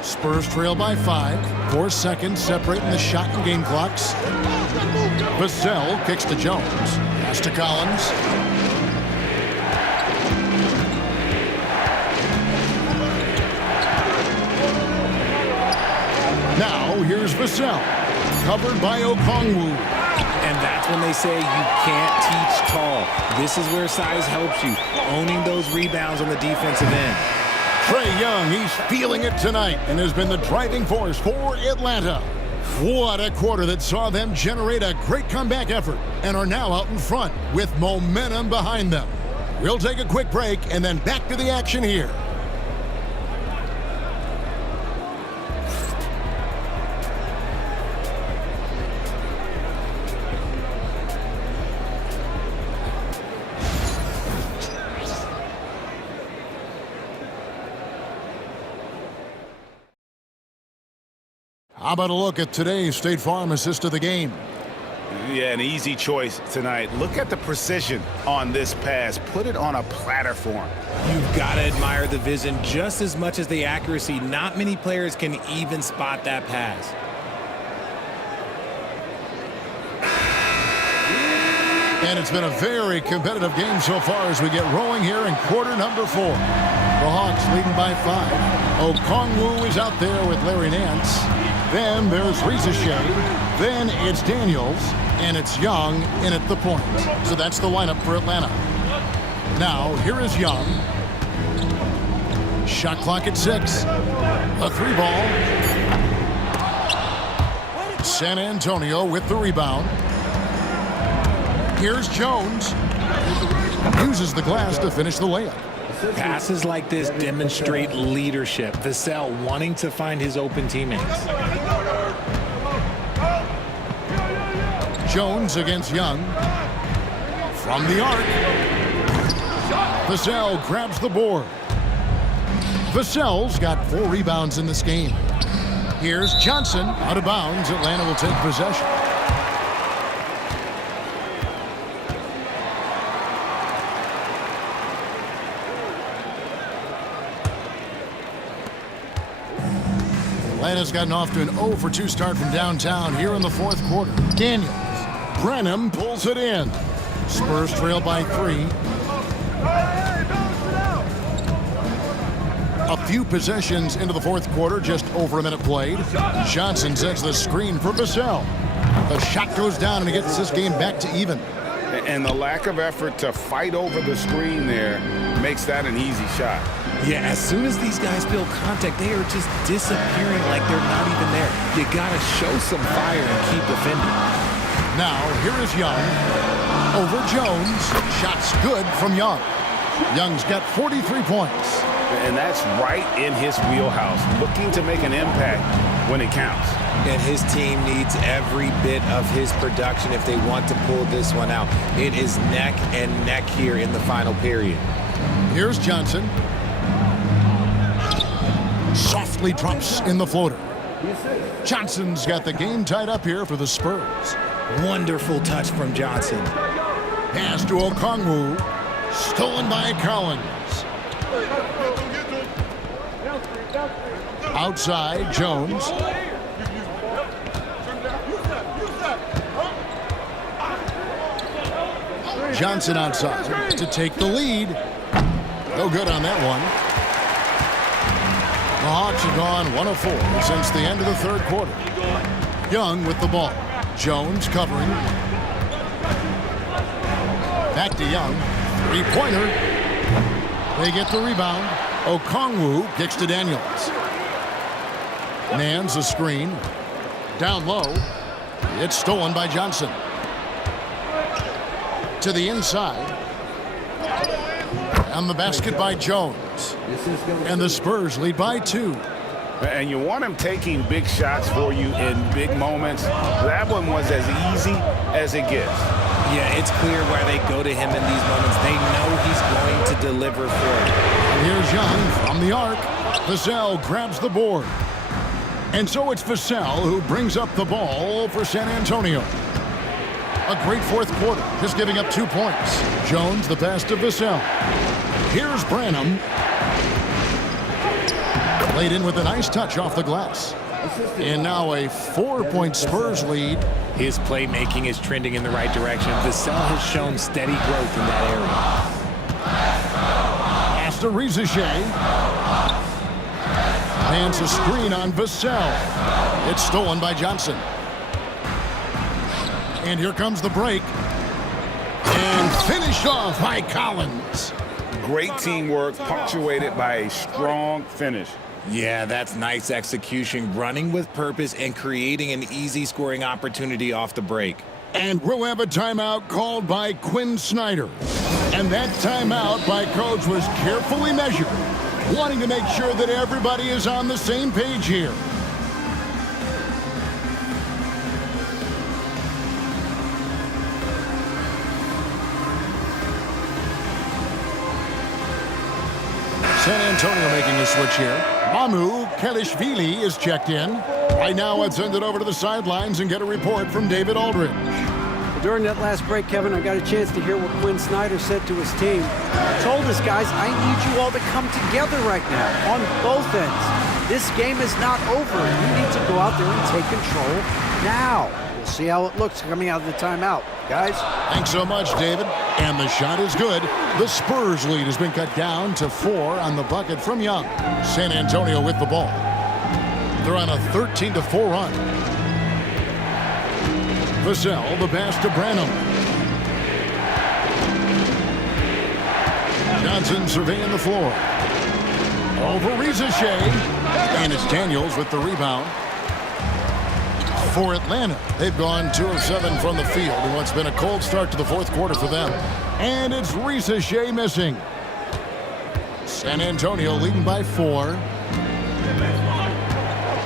Spurs trail by 5. 4 seconds separating the shot and game clocks. Vassell kicks to Jones. Pass to Collins. Now here's Vassell. Covered by Okongwu. And that's when they say you can't teach tall. This is where size helps you, owning those rebounds on the defensive end. Trae Young, he's feeling it tonight and has been the driving force for Atlanta. What a quarter that saw them generate a great comeback effort and are now out in front with momentum behind them. We'll take a quick break and then back to the action here. How about a look at today's State Farm assist of the game? Yeah, an easy choice tonight. Look at the precision on this pass. Put it on a platter for him. You've got to admire the vision just as much as the accuracy. Not many players can even spot that pass. And it's been a very competitive game so far as we get rolling here in quarter number 4. The Hawks leading by 5. Okongwu is out there with Larry Nance. Then there's Shea. Then it's Daniels. And it's Young in at the point. So that's the lineup for Atlanta. Now, here is Young. Shot clock at 6. A 3-ball. San Antonio with the rebound. Here's Jones. Uses the glass to finish the layup. Passes like this demonstrate leadership. Vassell wanting to find his open teammates. Jones against Young. From the arc. Vassell grabs the board. Vassell's got 4 rebounds in this game. Here's Johnson out of bounds. Atlanta will take possession. Atlanta's gotten off to an 0 for 2 start from downtown here in the 4th quarter. Daniels. Brenham pulls it in. Spurs trail by 3. A few possessions into the 4th quarter, just over a minute played. Johnson sets the screen for Vassell. The shot goes down and it gets this game back to even. And the lack of effort to fight over the screen there makes that an easy shot. Yeah, as soon as these guys feel contact, they are just disappearing like they're not even there. You got to show some fire and keep defending. Now, here is Young. Over Jones. Shots good from Young. Young's got 43 points. And that's right in his wheelhouse, looking to make an impact when it counts. And his team needs every bit of his production if they want to pull this one out. It is neck and neck here in the final period. Here's Johnson. Softly drops in the floater. Johnson's got the game tied up here for the Spurs. Wonderful touch from Johnson. Pass to Okongwu. Stolen by Collins. Outside, Jones. Johnson outside to take the lead. No good on that one. The Hawks have gone 1 of 4 since the end of the 3rd quarter. Young with the ball. Jones covering. Back to Young. 3-pointer. They get the rebound. Okongwu kicks to Daniels. Nance a screen. Down low. It's stolen by Johnson. To the inside. And the basket by Jones. And the Spurs lead by 2. And you want him taking big shots for you in big moments. That one was as easy as it gets. Yeah, it's clear why they go to him in these moments. They know he's going to deliver for them. And here's Young from the arc. Vassell grabs the board. And so it's Vassell who brings up the ball for San Antonio. A great 4th quarter, just giving up 2 points. Jones the pass to Vassell. Here's Branham. Laid in with a nice touch off the glass. And now a 4-point Spurs lead. His playmaking is trending in the right direction. Vassell has shown steady growth in that area. Pass to Shea. Hands a screen on Vassell. It's stolen by Johnson. And here comes the break. And finished off by Collins. Great teamwork, punctuated by a strong finish. Yeah, that's nice execution, running with purpose and creating an easy scoring opportunity off the break. And we'll have a timeout called by Quinn Snyder. And that timeout by Coach was carefully measured, wanting to make sure that everybody is on the same page here. San Antonio making a switch here. Mamu Kelishvili is checked in. Right now, let's send it over to the sidelines and get a report from David Aldridge. During that last break, Kevin, I got a chance to hear what Quinn Snyder said to his team. He told us, guys, I need you all to come together right now on both ends. This game is not over. You need to go out there and take control now. We'll see how it looks coming out of the timeout. Guys? Thanks so much, David. And the shot is good. The Spurs lead has been cut down to 4 on the bucket from Young. San Antonio with the ball. They're on a 13-4 run. Vassell, the pass to Branham. Johnson surveying the floor. Over Rizachet. And it's Daniels with the rebound. For Atlanta, they've gone 2 of 7 from the field in what's been a cold start to the fourth quarter for them. And it's Rizachet missing. San Antonio leading by 4.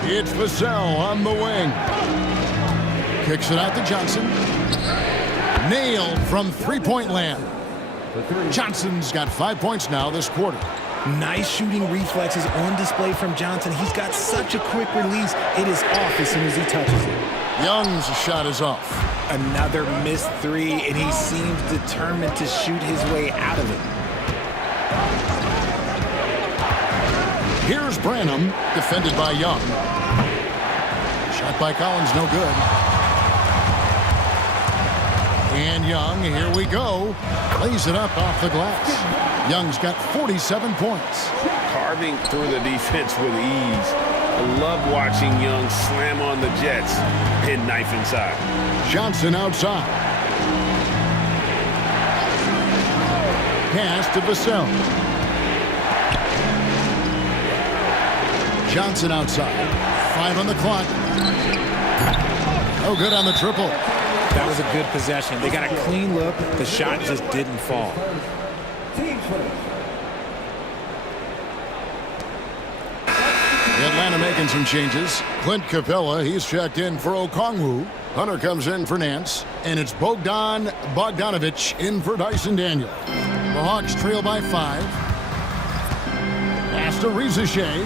It's Vassell on the wing. Kicks it out to Johnson. Nailed from three-point land. Johnson's got 5 points now this quarter. Nice shooting reflexes on display from Johnson. He's got such a quick release. It is off as soon as he touches it. Young's shot is off. Another missed 3, and he seems determined to shoot his way out of it. Here's Branham, defended by Young. Shot by Collins, no good. And Young, here we go. Lays it up off the glass. Young's got 47 points. Carving through the defense with ease. I love watching Young slam on the Jets and knife inside. Johnson outside. Pass to Vassell. Johnson outside. 5 on the clock. Oh, good on the triple. That was a good possession. They got a clean look. The shot just didn't fall. Atlanta making some changes. Clint Capella, he's checked in for Okongwu. Hunter comes in for Nance. And it's Bogdan Bogdanovic in for Dyson Daniel. The Hawks trail by 5. Pass to Rizachet.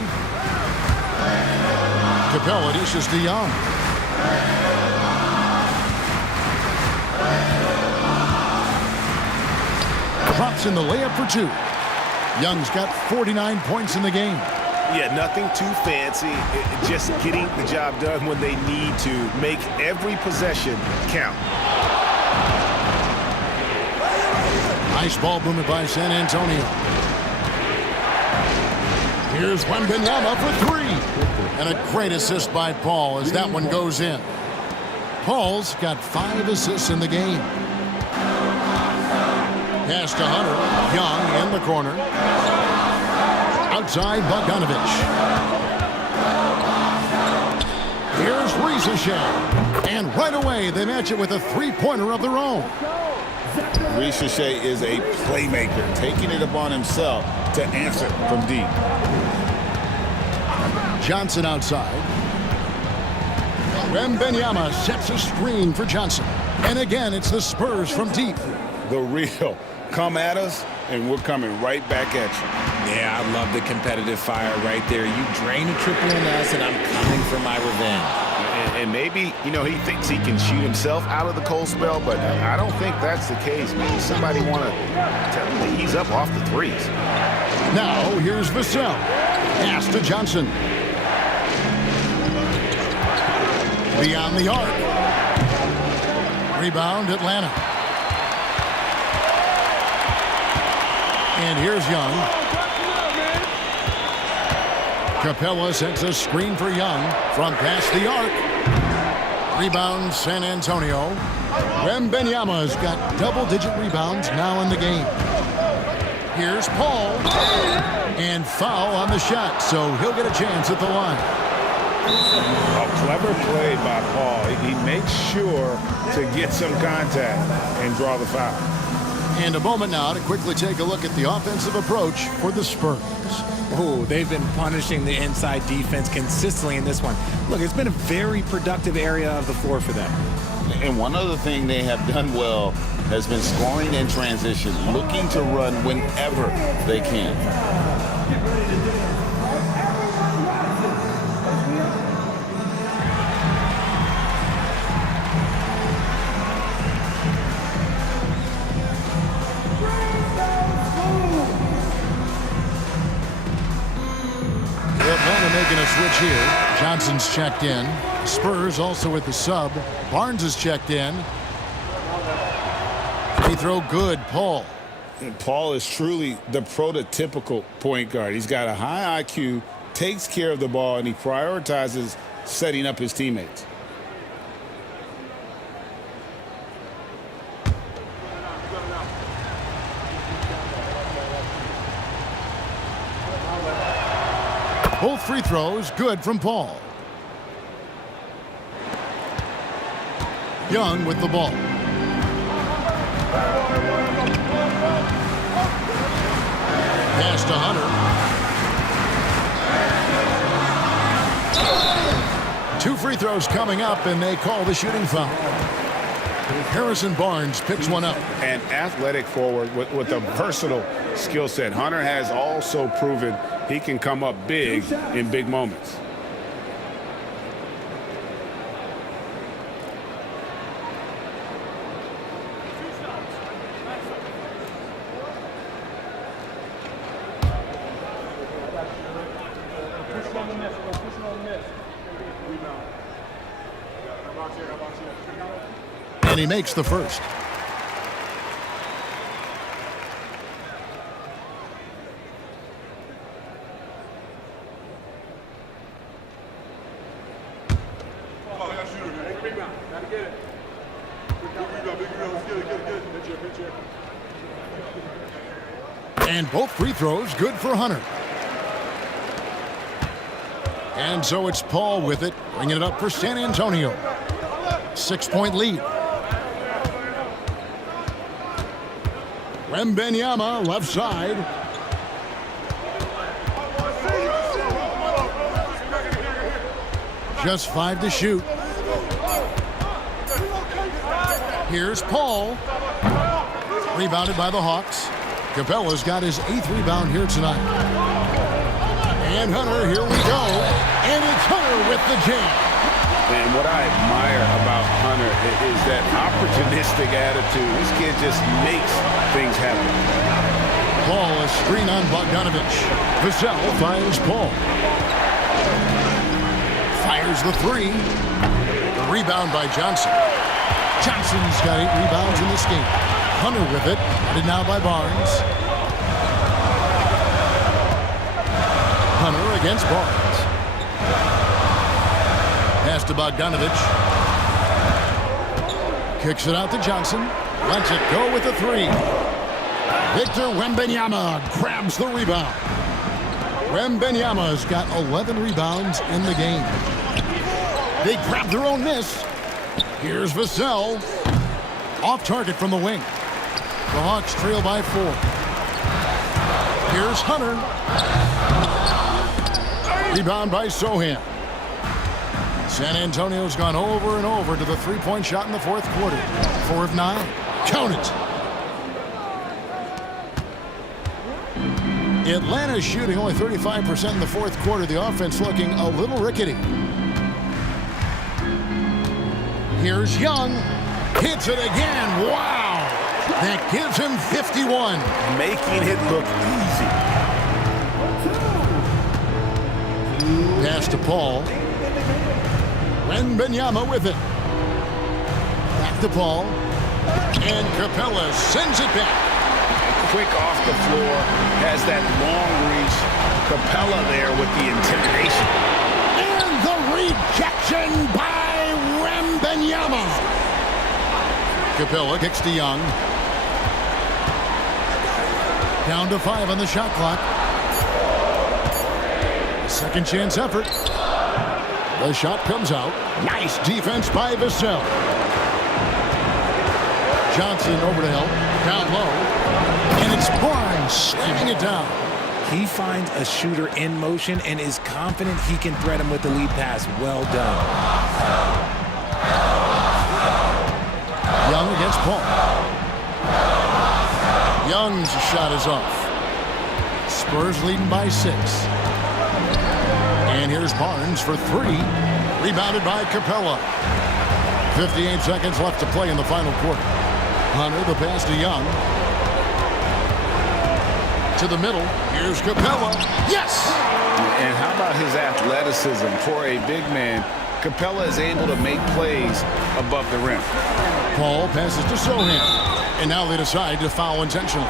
Capella dishes to Young. Drops in the layup for 2. Young's got 49 points in the game. Yeah, nothing too fancy. Just getting the job done when they need to. Make every possession count. Nice ball movement by San Antonio. Here's Wembanyama for 3. And a great assist by Paul as that one goes in. Paul's got 5 assists in the game. Pass to Hunter. Young in the corner. Outside Bogdanovic. Here's Rizachet. And right away they match it with a three-pointer of their own. Rizachet is a playmaker, taking it upon himself to answer from deep. Johnson outside. Wembanyama sets a screen for Johnson. And again, it's the Spurs from deep. The real. Come at us, and we're coming right back at you. Yeah, I love the competitive fire right there. You drain a triple on us, and I'm coming for my revenge. And maybe, you know, he thinks he can shoot himself out of the cold spell, but I don't think that's the case. Maybe somebody want to tell him to ease up off the threes. Now, here's Vassell. Pass to Johnson. Beyond the arc. Rebound, Atlanta. And here's Young. Capella sets a screen for Young from past the arc. Rebound, San Antonio. Wembanyama's got double-digit rebounds now in the game. Here's Paul. And foul on the shot, so he'll get a chance at the line. A clever play by Paul. He makes sure to get some contact and draw the foul. And a moment now to quickly take a look at the offensive approach for the Spurs. Oh, they've been punishing the inside defense consistently in this one. Look, it's been a very productive area of the floor for them. And one other thing they have done well has been scoring in transition, looking to run whenever they can. switch here. Johnson's checked in. Spurs also with the sub. Barnes is checked in. Free throw good, Paul. And Paul is truly the prototypical point guard. He's got a high IQ, takes care of the ball, and he prioritizes setting up his teammates. Both free throws good from Paul. Young with the ball. Pass to Hunter. Two free throws coming up, and they call the shooting foul. Harrison Barnes picks one up. An athletic forward with a versatile skill set. Hunter has also proven he can come up big in big moments. And he makes the first. And both free throws good for Hunter. And so it's Paul with it, bringing it up for San Antonio. 6-point lead. Wembanyama left side. Just 5 to shoot. Here's Paul. Rebounded by the Hawks. Capella's got his 8th rebound here tonight. And Hunter, here we go. And it's Hunter with the jam. And what I admire about Hunter is that opportunistic attitude. This kid just makes things happen. Paul, a screen on Bogdanovich. Vassell finds Paul. Fires the three. The rebound by Johnson. Johnson's got 8 rebounds in this game. Hunter with it. Headed now by Barnes. Hunter against Barnes. Pass to Bogdanovich. Kicks it out to Johnson. Lets it go with the 3. Victor Wembanyama grabs the rebound. Wembanyama's got 11 rebounds in the game. They grab their own miss. Here's Vassell. Off target from the wing. The Hawks trail by 4. Here's Hunter. Rebound by Sohan. San Antonio's gone over and over to the three-point shot in the 4th quarter. 4 of 9. Count it. Atlanta's shooting only 35% in the 4th quarter. The offense looking a little rickety. Here's Young. Hits it again. Wow. That gives him 51. Making it look easy. Pass to Paul. Wembanyama with it. Back to Paul. And Capella sends it back. Quick off the floor. Has that long reach. Capella there with the intimidation. And the rejection by Wembanyama. Capella kicks to Young. Down to 5 on the shot clock. Second chance effort. The shot comes out. Nice defense by Vassell. Johnson over to help. Down low. And it's Barnes slamming it down. He finds a shooter in motion and is confident he can thread him with the lead pass. Well done. Young against Paul. Young's shot is off. Spurs leading by 6. And here's Barnes for 3. Rebounded by Capella. 58 seconds left to play in the final quarter. Hunter, the pass to Young. To the middle. Here's Capella. Yes! And how about his athleticism? For a big man, Capella is able to make plays above the rim. Paul passes to Sohan. And now they decide to foul intentionally.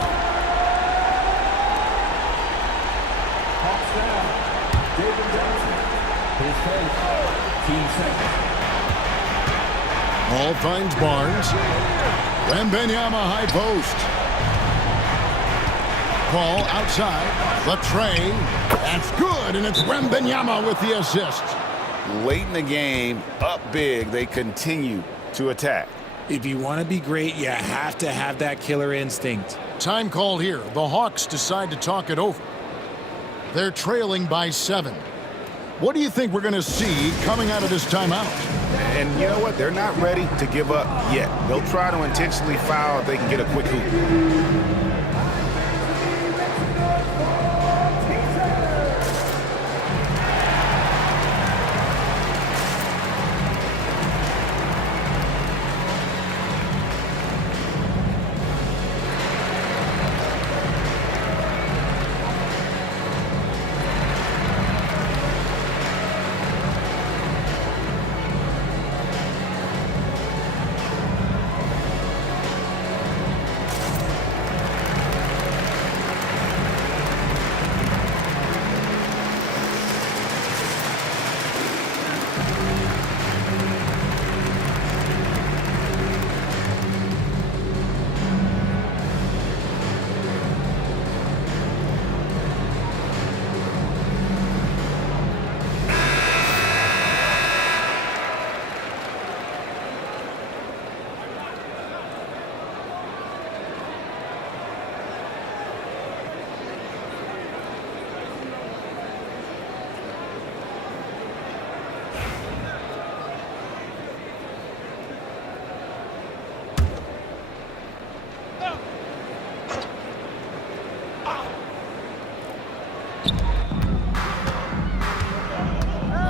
Hawks down. David Johnson. His first. Team second. Paul finds Barnes. Wembanyama high post. Paul outside. The tray. That's good, and it's Wembanyama with the assist. Late in the game, up big, they continue to attack. If you want to be great, you have to have that killer instinct. Time called here. The Hawks decide to talk it over. They're trailing by 7. What do you think we're going to see coming out of this timeout? And you know what? They're not ready to give up yet. They'll try to intentionally foul if they can get a quick hoop.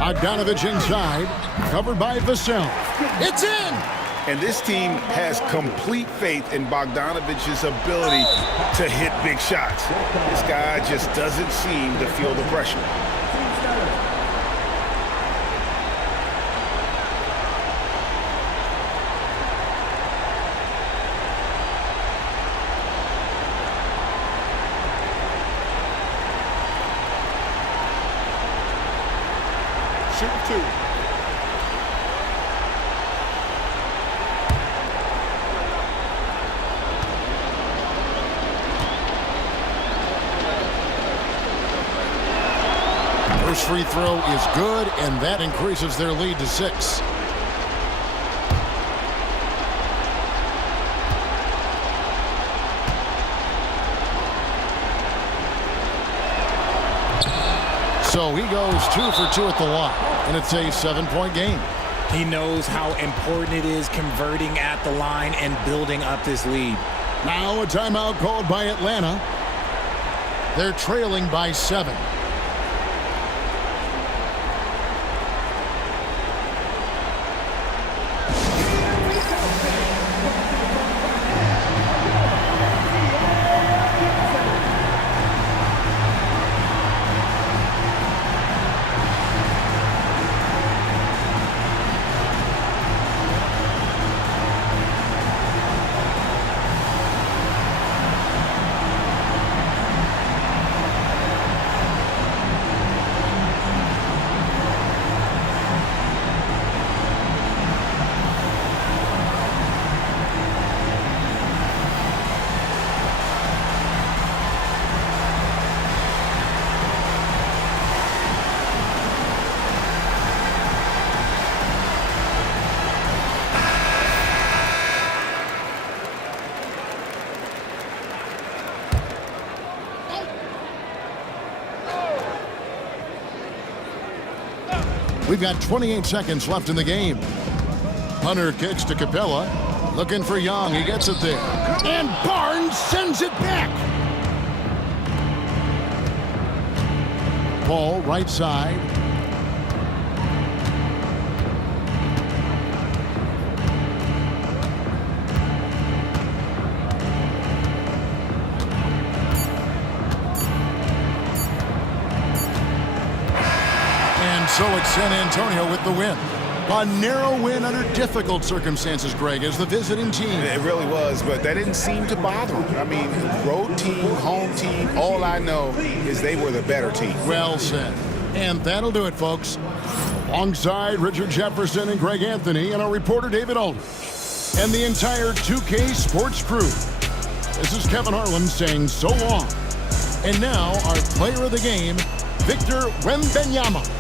Bogdanovich inside, covered by Vassell. It's in! And this team has complete faith in Bogdanovich's ability to hit big shots. This guy just doesn't seem to feel the pressure. Shoot 2. First free throw is good, and that increases their lead to 6. So he goes 2 for 2 at the line, and it's a 7-point game. He knows how important it is converting at the line and building up this lead. Now a timeout called by Atlanta. They're trailing by 7. We've got 28 seconds left in the game. Hunter kicks to Capella. Looking for Young. He gets it there. And Barnes sends it back. Paul, right side. San Antonio with the win. A narrow win under difficult circumstances, Greg, as the visiting team. It really was, but that didn't seem to bother them. I mean, road team, home team, all I know is they were the better team. Well said. And that'll do it, folks. Alongside Richard Jefferson and Greg Anthony and our reporter David Aldridge and the entire 2K Sports crew, this is Kevin Harlan saying so long. And now our player of the game, Victor Wembanyama.